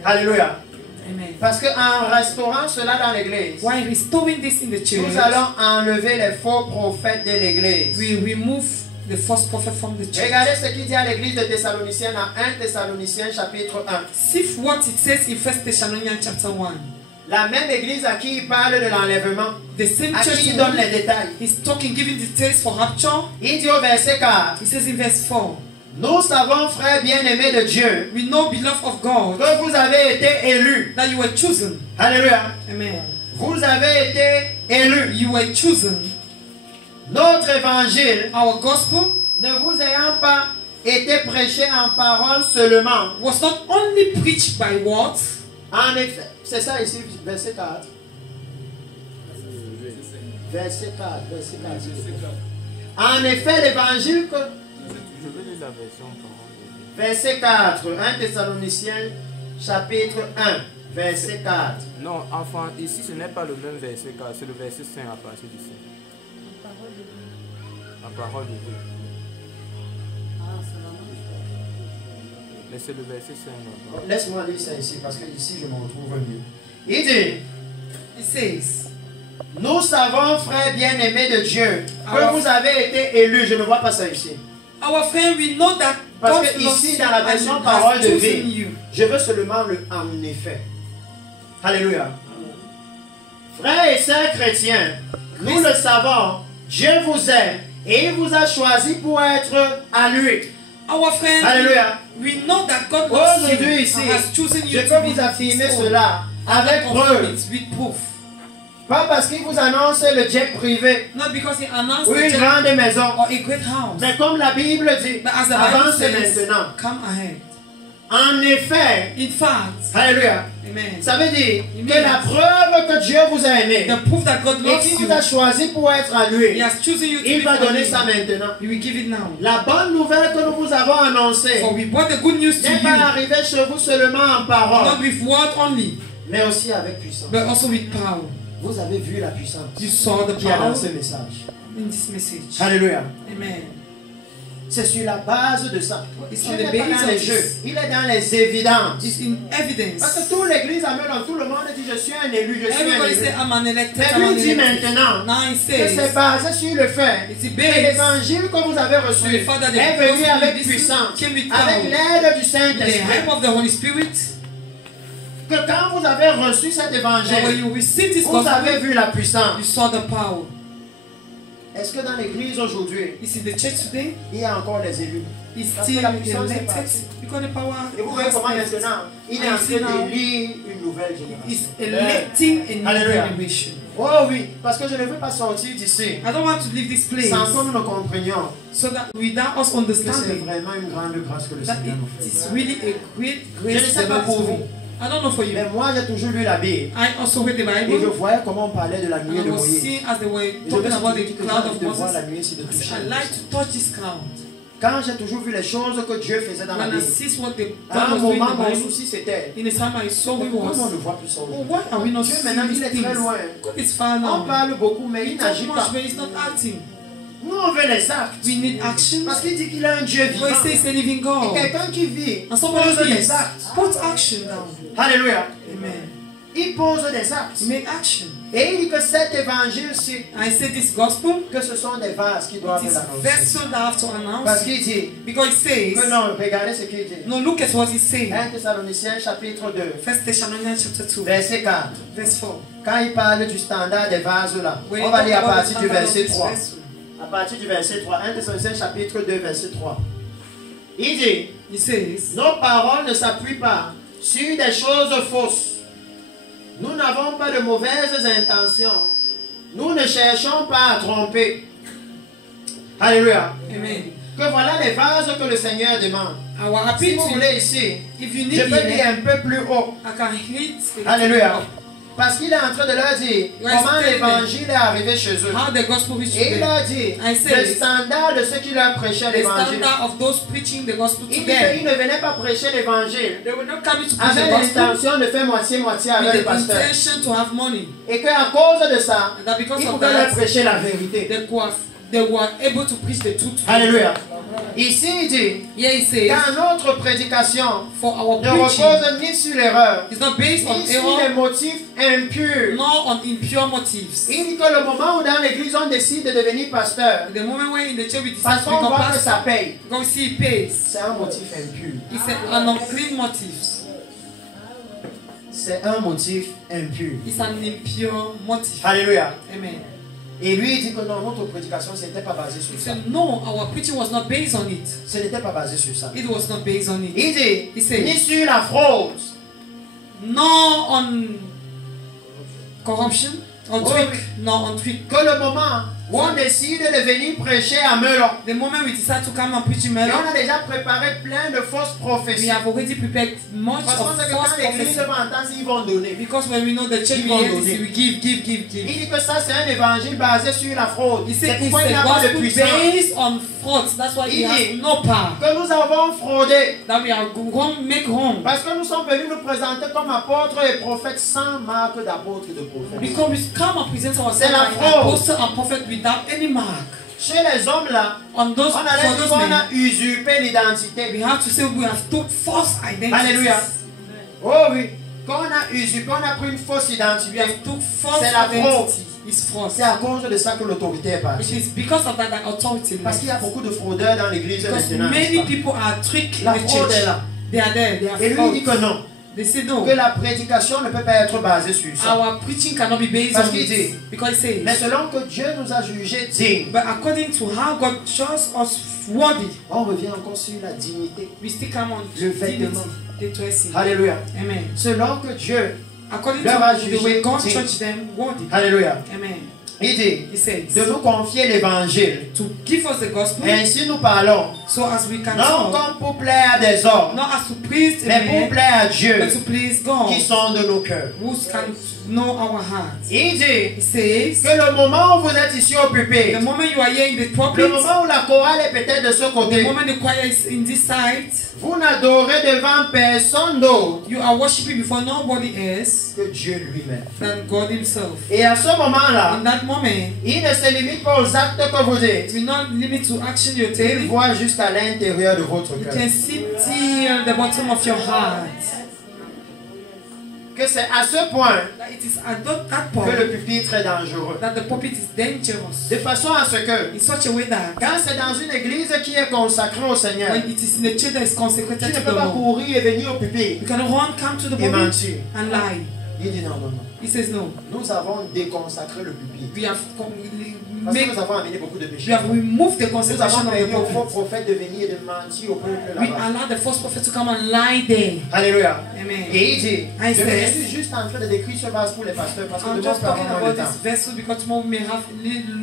Alléluia. Amen. Parce qu'en restaurant cela dans l'église, While restoring this in the church, nous allons enlever les faux prophètes de l'église. we remove the false prophet from the church. Regardez ce qu'il dit à l'église de Thessaloniciens en 1 Thessaloniciens chapitre 1. See what it says in 1 Thessalonians chapter 1. La même église à qui il parle de l'enlèvement, The same à church qui il donne les détails. he's talking, giving details for rapture. Il dit au verset 4, He says in verse 4, nous savons, frères bien-aimés de Dieu, we know, beloved of God, que vous avez été élus. that you were chosen. Alléluia. Amen. Vous avez été élus. You were chosen. Notre évangile, Our gospel ne vous ayant pas été prêché en parole seulement. was not only preached by words. En effet, c'est ça ici, verset 4. Verset 4, verset 4. En effet, l'évangile que... Je veux lire la version parole de Dieu. Verset 4, 1 Thessaloniciens, chapitre 1, verset 4. Non, enfin, ici ce n'est pas le même verset 4, c'est le verset 5 à partir d'ici. La parole de Dieu. Mais c'est le verset 5 là-bas. Laisse-moi lire ça ici, parce que ici je me retrouve mieux. Il dit, It says, nous savons, frères bien-aimés de Dieu, que vous avez été élus. Je ne vois pas ça ici. our friend, we know that Parce God que loves ici, you dans la and version parole has de chosen vie, you. je veux seulement le en effet. Alléluia. Frères et sœurs chrétiens, nous le savons, Dieu vous aime et il vous a choisi pour être à lui. Our friend, Alléluia. we know that God loves you Aujourd'hui and ici, has chosen je you to peux be vous affirmer his own. cela avec And confirm preuve. it with proof. Pas parce qu'il vous annonce le jet privé Not because he announced ou une the grande maison, or a great house, mais comme la Bible dit, but as the Bible avance says, maintenant. come ahead. En effet, In fact, alléluia, amen. ça veut dire que la preuve que Dieu vous a aimé The proof that God et loves qu'il you, vous a choisi pour être à he lui, has chosen you to il be va for donner him. ça maintenant. He will give it now. La bonne nouvelle que nous vous avons annoncée For we brought the good news to n'est you, pas arrivée chez vous seulement en not parole, with word only, mais aussi avec puissance. but also with power. Vous avez vu la puissance You saw the qui est dans power ce message. in this message. Alléluia. Amen. C'est sur la base de ça. It's Il on n'est the pas basis dans of les this. jeux, il est dans les évidences. It's in evidence. Parce que toute l'église à dans tout le monde dit je suis un élu, je suis un Everybody élu. say I'm an elected. Mais I'm an lui dit elected. maintenant Now he que c'est says basé sur le fait it's que based l'évangile que vous avez on reçu the fact that the est venu gospel avec this puissance, came with avec power, l'aide du with the Saint-Esprit. help of the Holy Spirit. Que quand vous avez reçu cet And when évangile, you receive this vous avez gospel, vu la you puissance. saw the power. Est-ce que dans l'église aujourd'hui, You see, the church today il y a encore des élus? is Parce que still la puissance est elected partie. because the power Et vous voyez comment has left. maintenant, il est en train d'élire une nouvelle Is génération. electing a new Alléluia. generation. Oh oui, parce que je ne veux pas sortir d'ici I don't want to leave this place sans que nous ne comprenions so that without us que c'est understanding vraiment une grande grâce que le that Seigneur nous it fait. is really a great Je ne grace sais pas that pour God vous, I don't know for you. mais moi j'ai toujours lu la Bible I also read the et je Bible voyais comment on parlait de la and nuée I de was Moïse. seeing as they were Et je talking me about suis the dit que cloud j'ai of envie de voir la Moses. nuée si de I said, toucher. I like to touch this cloud. Quand j'ai toujours vu les choses que Dieu faisait dans la When I Bible, see what the à un God was doing in moment the mon Bible, souci c'était in the time I saw we pourquoi on was, ne voit plus ça oh, aujourd'hui? why are we not Dieu seeing maintenant il these est très things? loin. God is far On now. parle beaucoup mais He il talks n'agit much, pas. but he's not acting. Nous on veut les actes. We need action. Parce qu'il dit qu'il est un Dieu vivant. God says a living Et God. quelqu'un qui vit And somebody pose des lives. actes. Put action down. Alléluia. Amen. Il pose des actes. He made action. Et il dit que cet évangile-ci, I said this gospel, que ce sont des vases qui doivent it is l'annoncer. vessel that have to Parce announce. qu'il dit Because it que says, non, regardez ce qu'il dit. no, look at what he's saying. 1 Thessaloniciens chapitre 2, 1 Thessalonians chapter 2, verset 4. verse 4. Quand il parle du standard des vases là, When on he va talk lire à about the partir du standard of verset this 3. vessel, À partir du verset 3, 1 Thessaloniciens chapitre 2, verset 3. Il dit, he says, nos paroles ne s'appuient pas sur des choses fausses. Nous n'avons pas de mauvaises intentions. Nous ne cherchons pas à tromper. Alléluia. Amen. Que voilà les vases que le Seigneur demande. I will Si appeal vous to you. voulez ici, If you je need peux lire here, un peu plus haut. I can hit a Alléluia. little Parce qu'il est en train de leur dire Yes, comment tell them. l'évangile est arrivé chez eux. how the gospel reached Et il them. a dit I say le it. standard de ceux qui leur prêchaient The l'évangile. standard of those preaching the gospel Il to dit them. qu'ils ne venaient pas prêcher l'évangile They were not coming to preach avec the gospel l'intention de faire moitié-moitié avec le with the pasteur. intention to have money. Et qu'à cause de ça, And that because il of pouvait leur that, prêcher la vérité. they were able to preach the truth. Alléluia. Ici, il dit Here he says, car notre prédication for our ne preaching repose ni sur l'erreur, is not based on ni sur les error, motifs impurs. nor on impure motives. Il dit que le moment où dans l'église on décide de devenir pasteur, The moment when in the church we decide parce to qu'on become voit que pastor, ça paye, because we see it pays. c'est un motif impur. It's an unclean motives. c'est un motif impur. It's an impure motive. Alléluia. Amen. Et lui, il dit que non, notre prédication, ce n'était pas basé sur He ça. said, no, our preaching was not based on it. Ce n'était pas basé sur ça. It was not based on it. Il dit, He said, ni sur la fraude. No on corruption, on Oh, trick, oui. no on trick. Que le moment où on décide de venir prêcher à Melon, The moment we decide to come and preach in et Melon, on a déjà préparé plein de fausses we prophéties. have already prepared much Parce qu'on of sait que false quand l'église prophecy. va entendre, ils vont donner. Because when we know the church, we hear this, we give. Il dit que ça, c'est un évangile basé sur la fraude. He C'est said it's pourquoi il n'a a pas de gospel puissance. based on fraud. That's why he has no power. Que nous avons fraudé. That we are wrong, make wrong. Parce que nous sommes venus nous présenter comme apôtres et prophètes sans marque d'apôtres et de prophètes. Because we come and present C'est ourselves la as fraude. apostle and prophet without any mark. Chez les hommes là, On those, on a for dit those qu'on men, a usurpé l'identité. we have to say we have took false identities. Alléluia. Oh oui. Qu'on a usurpé, on a pris une fausse We identité. have took false C'est la fraude. identity. It's false. C'est à cause de ça que l'autorité est It partie. is because of that authority. Parce qu'il y a beaucoup de fraudeurs dans l'église Because maintenant. n'est-ce many pas? people are tricked in La the fraude est church. là. They are there. They are Et lui il dit que false. non. They say no. Que la prédication ne peut pas être basée sur ça. Our preaching cannot be based Parce on qu'il dit, it. Because it mais says, selon que Dieu nous a jugés dignes, but according to how God shows us worthy, on revient encore sur la dignité. we still come on Le dignity, vêtement. the dressing. Alléluia. Amen. Selon que Dieu, According Leur a to the jugé way God digne. judged them worthy. alléluia, Amen. il dit He says, de nous confier l'évangile. to give us the gospel, Ainsi nous parlons, so as we can non talk, comme pour plaire à des hommes, not as to please mais pour men, plaire à Dieu but to please God, qui sont de nos cœurs. who can know our hearts. Il dit He says, que le moment où vous êtes ici au the pupitre, moment you are here in the le pulpit, moment où la chorale est peut-être de ce the côté, moment the choir is in this side, vous n'adorez devant personne d'autre you are worshiping before nobody else que Dieu lui-même. than God Himself. Et à ce moment-là, In that moment, il ne se limite pas aux actes que vous dites. it will not limit to action you're Il taking. voit jusqu'à l'intérieur de votre You cœur. can see till the bottom of your heart. Que c'est à ce point That it is at that que point le pupitre est dangereux. that the pulpit is dangerous. De façon à ce que, In such a way that quand c'est dans une église qui est consacrée au Seigneur, when it is in a church that is tu consecrated ne to peux the pas Lord, courir et venir au pupitre you can run, come to the et pulpit mentir. and lie. Il dit non, non, non. He says no. Nous avons déconsacré le pupitre. We have Parce que made, nous avons amené beaucoup de we péchés. have removed the Nous consecration avons of the permis aux faux pulpit. prophètes de venir et de mentir au peuple We là-bas. allow the false prophet to come and lie there. Alléluia. Amen. Et il dit, I je said- suis juste en train de décrire ce vase pour les pasteurs parce que I'm demain on just peut talking avoir moins de about temps. this vessel because tomorrow we may have little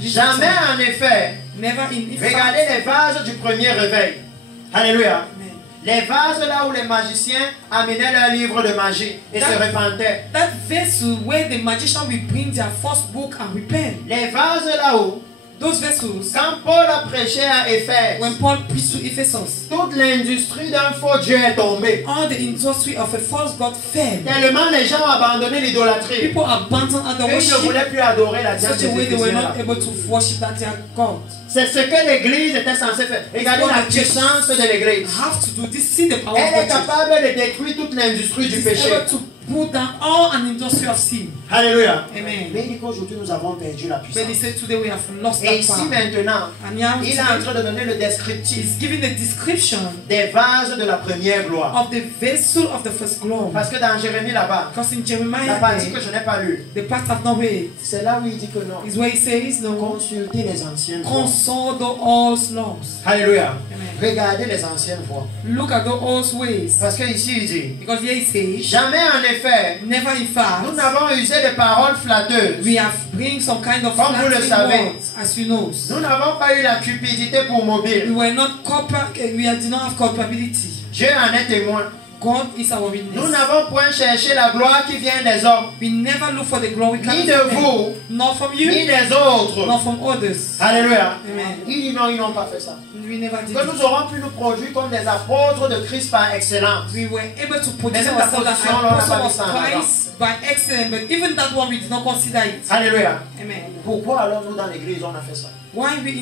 Jamais time. en effet, Never in regardez les vases du premier réveil. Alléluia. Amen. Les vases là où les magiciens amenaient leurs livres de magie et se repentaient. That vessel where the magician will bring their first book and repent. Les vases là où, Those vessels, quand Paul a prêché à Éphèse, when Paul preached to Ephesus, toute l'industrie d'un faux Dieu est tombée. all the industry of a false god fell. Tellement les gens ont abandonné l'idolâtrie. People abandoned other Ils ne worship voulaient plus adorer la in diane such des a way they were Éphésiens, not là. able to worship that their God. C'est ce que l'église était censée faire. Regardez la puissance de l'église. Have to do this. See the power Elle est of God. capable de détruire toute l'industrie du It is péché. able to put down all an industry of sin. Alléluia. Amen. Mais il dit qu'aujourd'hui nous avons perdu la But he puissance. said today we have lost Et that ici power. maintenant, And now il est en train today, de donner le descriptif he's giving a description des vases de la première gloire. of the vessel of the first glory. Parce que dans Jérémie là-bas, Because in la Jeremiah, partie que je n'ai pas lue, the part I've not read c'est là où il dit que non. is where he says, no, Consultez les anciennes voies. consult the old laws. Alléluia. Amen. Regardez les anciennes voies. Look at the old ways. Parce que ici il dit, Because here he says, jamais en effet, never in fact, nous n'avons usé de paroles flatteuses. we have bring some kind of Comme vous le flattering savez. words, as you know. Nous n'avons pas eu la cupidité pour We mobile. were not did not have culpability. Dieu en est témoin. God is our Nous witness. n'avons point cherché la gloire qui vient des hommes, We never look for the glory ni coming de from men, vous, not from ni you, des autres. not from others. Alléluia. Amen. Il dit non, ils n'ont pas fait ça. We never did Que it. nous aurons pu nous produire comme des apôtres de Christ par excellence. We were able to produce Mais même la ourselves as position, on n'a apostles pas of mis ça en avant. Christ by excellence, but even that one we did not consider it. Alléluia. Amen. Pourquoi alors nous dans l'église on a fait ça? Why we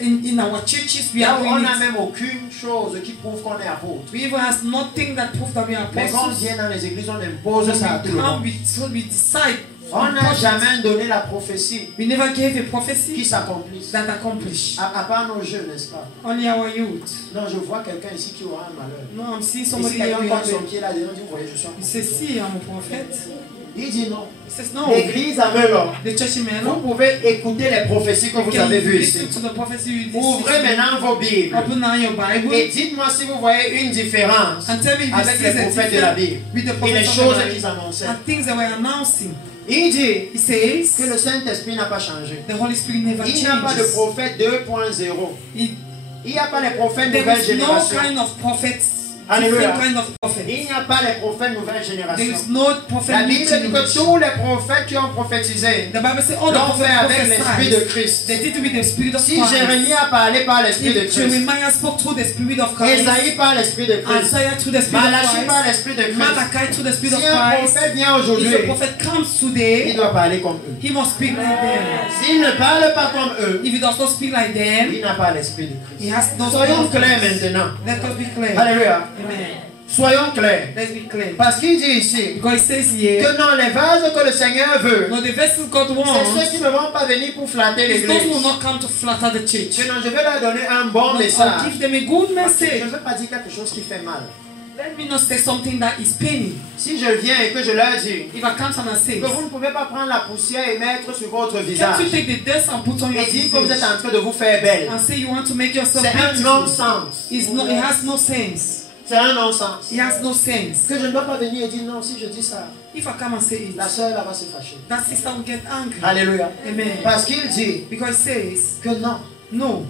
in our churches we Là are où on doing n'a it. même aucune chose qui prouve qu'on est apôtre. We even has nothing that proves that we are Mais quand on apostles. vient dans les églises, on impose ça à tout le Come, monde. we decide On n'a jamais donné la prophétie We never gave a qui prophecy s'accomplisse. that accomplished. À part nos jeunes, n'est-ce pas? Only our youth. Non, je vois quelqu'un ici qui aura un malheur. No, I'm seeing Et si somebody quelqu'un here. pointe son pied là-dedans, dit, vous voyez, je suis un He says, see, I'm a prophet. Il dit non. He says, no. L'église à Melon, The church in vous Melo. pouvez écouter les prophéties que vous avez vues ici. Listen to the prophecy you did. Ouvrez maintenant vos Bibles. Open now your Bible. Et dites-moi si vous voyez une différence And tell me if you avec see les the prophètes de la Bible with the et les prophets of choses the qu'ils Bible annonçaient. and things they were announcing. Il dit He says que le Saint-Esprit n'a pas changé. the Holy Spirit never Il n'y a pas de changes. prophète 2.0. It- Il n'y a pas les prophètes There nouvelle is no génération. kind of prophets, Hallelujah. different kind of Il prophets. n'y a pas les prophètes nouvelle There génération. is no prophet La new Bible dit que generation. tous les prophètes qui ont prophétisé The Bible says all the l'ont fait avec l'Esprit de prophets Christ. they did it with the Spirit of Si Christ. Jérémie a parlé par l'Esprit de If Christ, Jeremiah spoke through the Spirit of Christ, Esaïe par l'Esprit de Christ, Isaiah through the Spirit of Malachie par Christ, l'Esprit de Christ. Malachi through the Spirit of Si un Christ. prophète vient If aujourd'hui, a prophet comes il today, doit parler comme eux. he must speak like them. S'il ne parle pas comme eux, If he does not speak like them, il n'a pas l'Esprit de he Christ. has no Soyons Spirit. clairs maintenant. Let us be clear. Alléluia. Amen. Soyons clairs. Let's be clear. Parce qu'il dit ici Because it says here, que dans les vases que le Seigneur veut, no, the vessels God c'est wants, ceux qui ne vont pas venir pour flatter is those who will l'église. not come to flatter the church. Que non, je vais leur donner un bon But I'll message. give them a good Je message. ne veux pas dire quelque chose qui fait mal. Let me not say something that is paining. Si je viens et que je leur dis If I come and I say, que vous ne pouvez pas prendre la poussière et mettre sur votre can't visage you take the dust and put on your et dire que vous êtes face en train de vous faire belle, and say you want to make yourself c'est un beautiful? non-sens. It has no sense. C'est un non-sens. It has no sense. Que je ne dois pas venir et dire non, si je dis ça, If I come and say it, la sœur là va se fâcher. that sister will get angry. Alléluia. Amen. Parce qu'il dit Because it says, que non, no,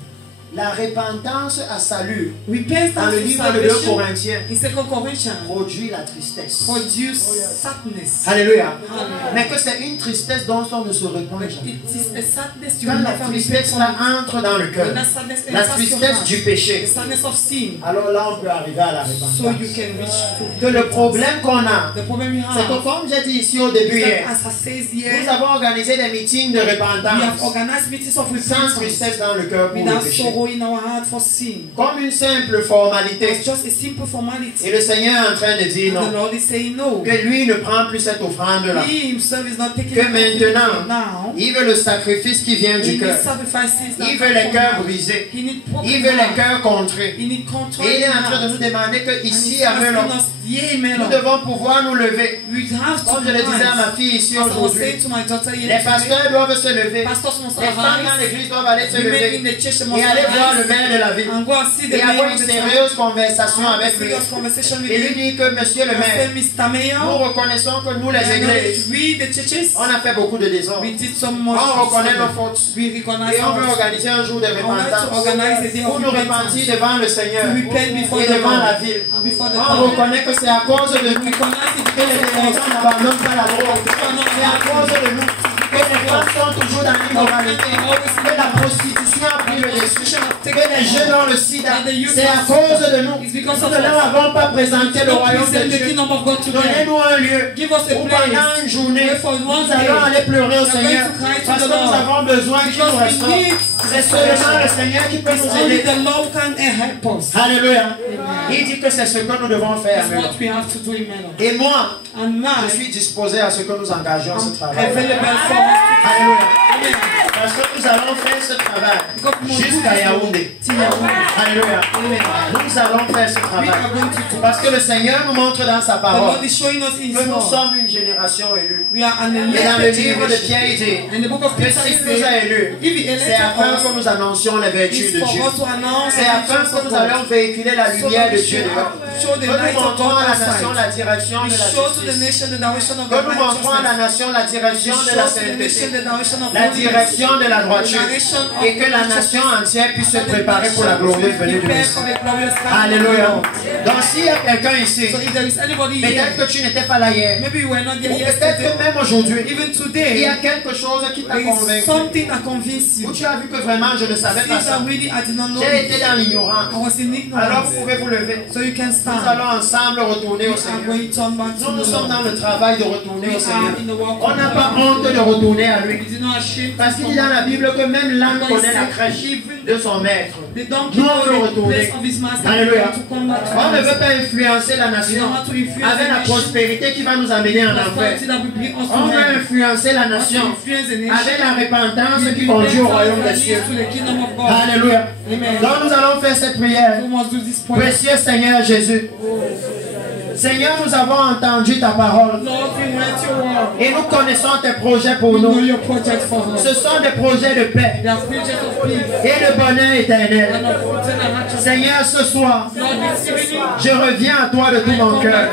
la repentance à salut, dans repentance le to livre de 2 salvation Corinthiens, in 2 Corinthians produit la tristesse. produce sadness. Alléluia. Hallelujah. Mais que c'est une tristesse dont on ne se répand jamais. It is a sadness you Quand will la never repent tristesse from. là entre dans le cœur, When that sadness la enters your tristesse heart, du péché, the sadness of sin, alors là on peut arriver à la so repentance. you can reach to Que le problème qu'on a, the problem we c'est que have. comme j'ai dit ici au début That, hier, as I says nous here, avons organisé des meetings de we have repentance organized meetings of sans repentance tristesse dans le cœur pour le without péché. sorrow in our heart for sin. Comme une simple formalité. It's just a simple formality. Et le Seigneur est en train de dire And non. the Lord is saying no. Que lui ne prend plus cette offrande-là. He himself is not taking Que it maintenant, now. il veut le sacrifice qui vient du He cœur. needs sacrifices that Il veut come les from cœurs heart. brisés. He needs broken Il veut les heart. cœurs contrés. He needs control. Et il est en in train de heart. nous demander que And ici he's à asking Melon, us, yeah, nous Melon, devons pouvoir nous lever. we have to Comme je le disais à ma rise. fille ici As I was aujourd'hui, saying to my daughter les yesterday, pasteurs doivent se lever. pastors must Les femmes dans arise. l'église doivent aller se Women in lever the church must et aller voir le arise maire de la ville and go and see the et avoir mayor une of the town. sérieuse conversation avec lui. Serious conversation with Et lui him. dire que monsieur le And say, maire, Mr. nous Mayor, reconnaissons que nous les I know that églises, we, the churches, on a fait beaucoup de désordre. we did so much. On reconnaît nos fautes. We recognize Et on veut our organiser un jour de I would like to repentance organize a day pour of nous repentance. repentir devant le Seigneur To repent before et the devant Lord la ville. and before the On town. reconnaît que c'est à cause de nous Recognize it que les because gens n'abandonnent pas la drogue. C'est à cause de nous que les femmes sont toujours dans l'immoralité, que la prostitution a pris le dessus, que les jeunes ont le sida. C'est à cause de nous. Nous ne leur avons pas présenté le royaume de Dieu. Donnez-nous un lieu Give us a où place. pendant une journée, Where for nous one allons day, aller pleurer au we are going Seigneur to cry to parce the que nous Lord. avons besoin qu'il nous Because we restaure. need C'est seulement le Seigneur qui peut It's nous only aider. the Lord can help us. Alléluia. Il dit que c'est ce que nous devons faire. That's what we have to do in Melon. Et moi, And now, je suis disposé à ce que nous engagions ce I'm travail. available for us. Alléluia. Amen. Parce que nous allons faire ce travail jusqu'à Yaoundé. Alléluia. Nous allons faire ce We travail. are going to do. Parce que le Seigneur nous montre dans sa The parole Lord is showing us in que His nous word. sommes une génération élue. We are an Et dans le elected livre de generation. Pierre, il dit And the book of que Peter s'il is nous a saying, élus, if He c'est afin elected que nous annoncions les us, vertus it's de for Dieu. us to announce C'est afin que nous allions véhiculer la lumière de Dieu dehors. show Que the nous light of montrons God à la nation outside. la direction We de la show to the justice. nation the direction of Que the nous montrons à la righteousness. nation la We direction de la show to the nation sainteté, the direction of la holiness. direction de la droiture, The direction of et que la nation entière puisse se préparer pour la glorieuse venue du Prepare Messie. for the glorious coming of the Alléluia. Lord. Donc s'il y a quelqu'un ici, So if there is anybody peut-être here, que tu n'étais pas là hier, maybe you were not ou there peut-être yesterday, que même aujourd'hui, even il y today, a quelque chose qui t'a there is convaincu, something that convinces où you. tu as vu que vraiment je ne savais pas Things ça. that really I did not know. J'ai été dans l'ignorance. I was in Alors ignorance. vous pouvez vous lever. So you can Nous stand. allons ensemble retourner au We are Seigneur. going to turn back to Nous the sommes dans Lord. le travail de retourner We au Seigneur. are in the work On of n'a the pas Lord. honte de retourner à lui. We did not ashamed Parce to qu'il dit dans la Bible Bible que même l'âne connaît la crèche de son maître. Nous on veut retourner. Alléluia. On ne veut pas influencer la nation avec la prospérité qui va nous amener en enfer. On veut influencer la nation avec la repentance qui conduit au royaume des cieux. Alléluia. Donc nous allons faire cette prière. Précieux Seigneur Jésus. Seigneur, nous avons entendu ta parole et nous connaissons tes projets pour nous. Ce sont des projets de paix et de bonheur éternel. Seigneur, ce soir, je reviens à toi de tout mon cœur.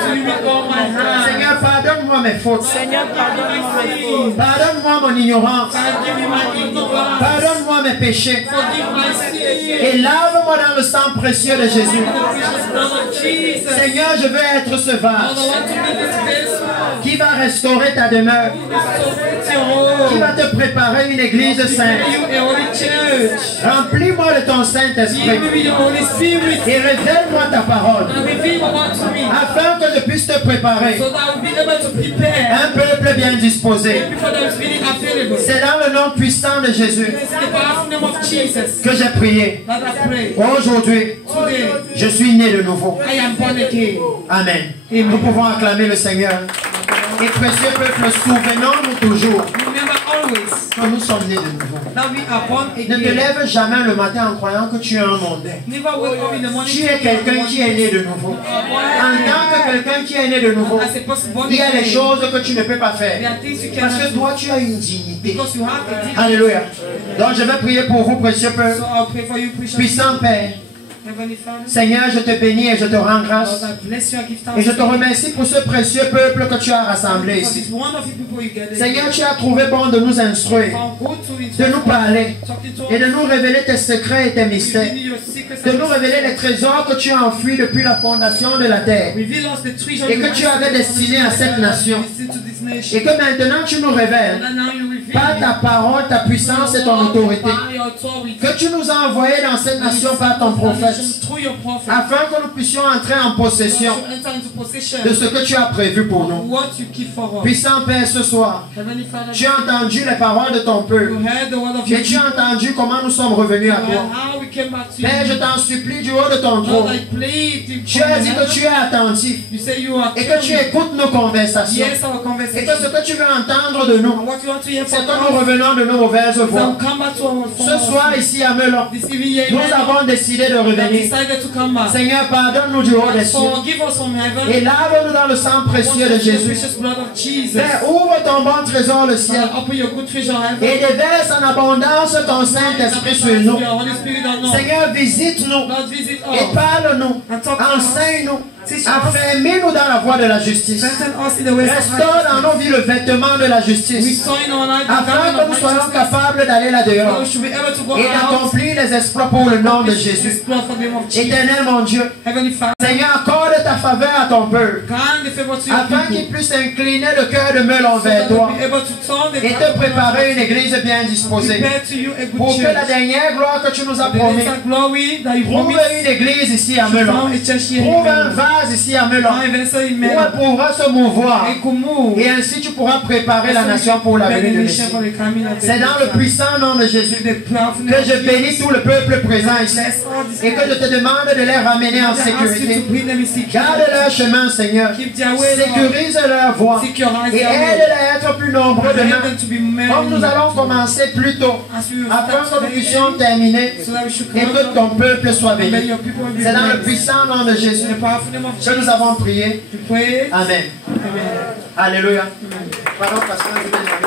Seigneur, pardonne-moi mes fautes. Pardonne-moi mon ignorance. Pardonne-moi mes péchés. Et lave-moi dans le sang précieux de Jésus. Seigneur, je veux être ce vase qui va restaurer ta demeure, qui va te préparer une église sainte. Remplis-moi de ton Saint-Esprit et révèle-moi ta parole afin que je puisse te préparer un peuple bien disposé. C'est dans le nom puissant de Jésus que j'ai prié. Aujourd'hui, je suis né de nouveau. Amen. Nous pouvons acclamer le Seigneur. Et précieux peuple, souvenons-nous toujours que nous sommes nés de nouveau. Ne te lève jamais le matin en croyant que tu es un mondain. Tu es quelqu'un qui est né de nouveau. En tant que quelqu'un qui est né de nouveau, il y a des choses que tu ne peux pas faire. Parce que toi, tu as une dignité. Alléluia. Donc je vais prier pour vous, précieux peuple. Puissant Père, Seigneur, je te bénis et je te rends grâce. Et je te remercie pour ce précieux peuple que tu as rassemblé ici. Seigneur, tu as trouvé bon de nous instruire, de nous parler et de nous révéler tes secrets et tes mystères. De nous révéler les trésors que tu as enfuis depuis la fondation de la terre et que tu avais destinés à cette nation. Et que maintenant tu nous révèles par ta parole, ta puissance et ton autorité que tu nous as envoyés dans cette nation par ton prophète, afin que nous puissions entrer en possession de ce que tu as prévu pour nous. Puissant Père, ce soir, tu as entendu les paroles de ton peuple et tu as entendu comment nous sommes revenus à toi. Père, je t'en supplie du haut de ton trône. Tu as dit que tu es attentif et que tu écoutes nos conversations et que ce que tu veux entendre de nous, c'est que nous revenons de nos mauvaises voies. Ce soir ici à Melon, nous avons décidé de revenir. Seigneur, pardonne-nous du haut des cieux et lave-nous dans le sang précieux de Jésus. Père, ouvre ton bon trésor le ciel et déverse en abondance ton Saint-Esprit sur nous. Seigneur, visite-nous et parle-nous, enseigne-nous, affermis-nous dans la voie de la justice. Restaure dans nos vies le vêtement de la justice, afin que nous soyons capables d'aller là-dehors et d'accomplir les exploits pour le nom de Jésus. Éternel mon Dieu, Seigneur, accorde ta faveur à ton peuple, afin qu'il puisse incliner le cœur de Melon vers toi et te préparer une église bien disposée, pour que la dernière gloire que tu nous as promis, trouve une église ici à Melon, trouve un vase ici à Melon, où elle pourra se mouvoir, et ainsi tu pourras préparer la nation pour la venue de Messie. C'est dans le puissant nom de Jésus que je bénis tout le peuple présent ici et que je te demande de les ramener en sécurité. Garde leur chemin, Seigneur, sécurise leur voie et aide-les à être plus nombreux demain, comme nous allons commencer plus tôt, afin que nous puissions terminer et que ton peuple soit béni. C'est dans le puissant nom de Jésus que nous avons prié. Amen. Alléluia. Pardon, pasteur, je vais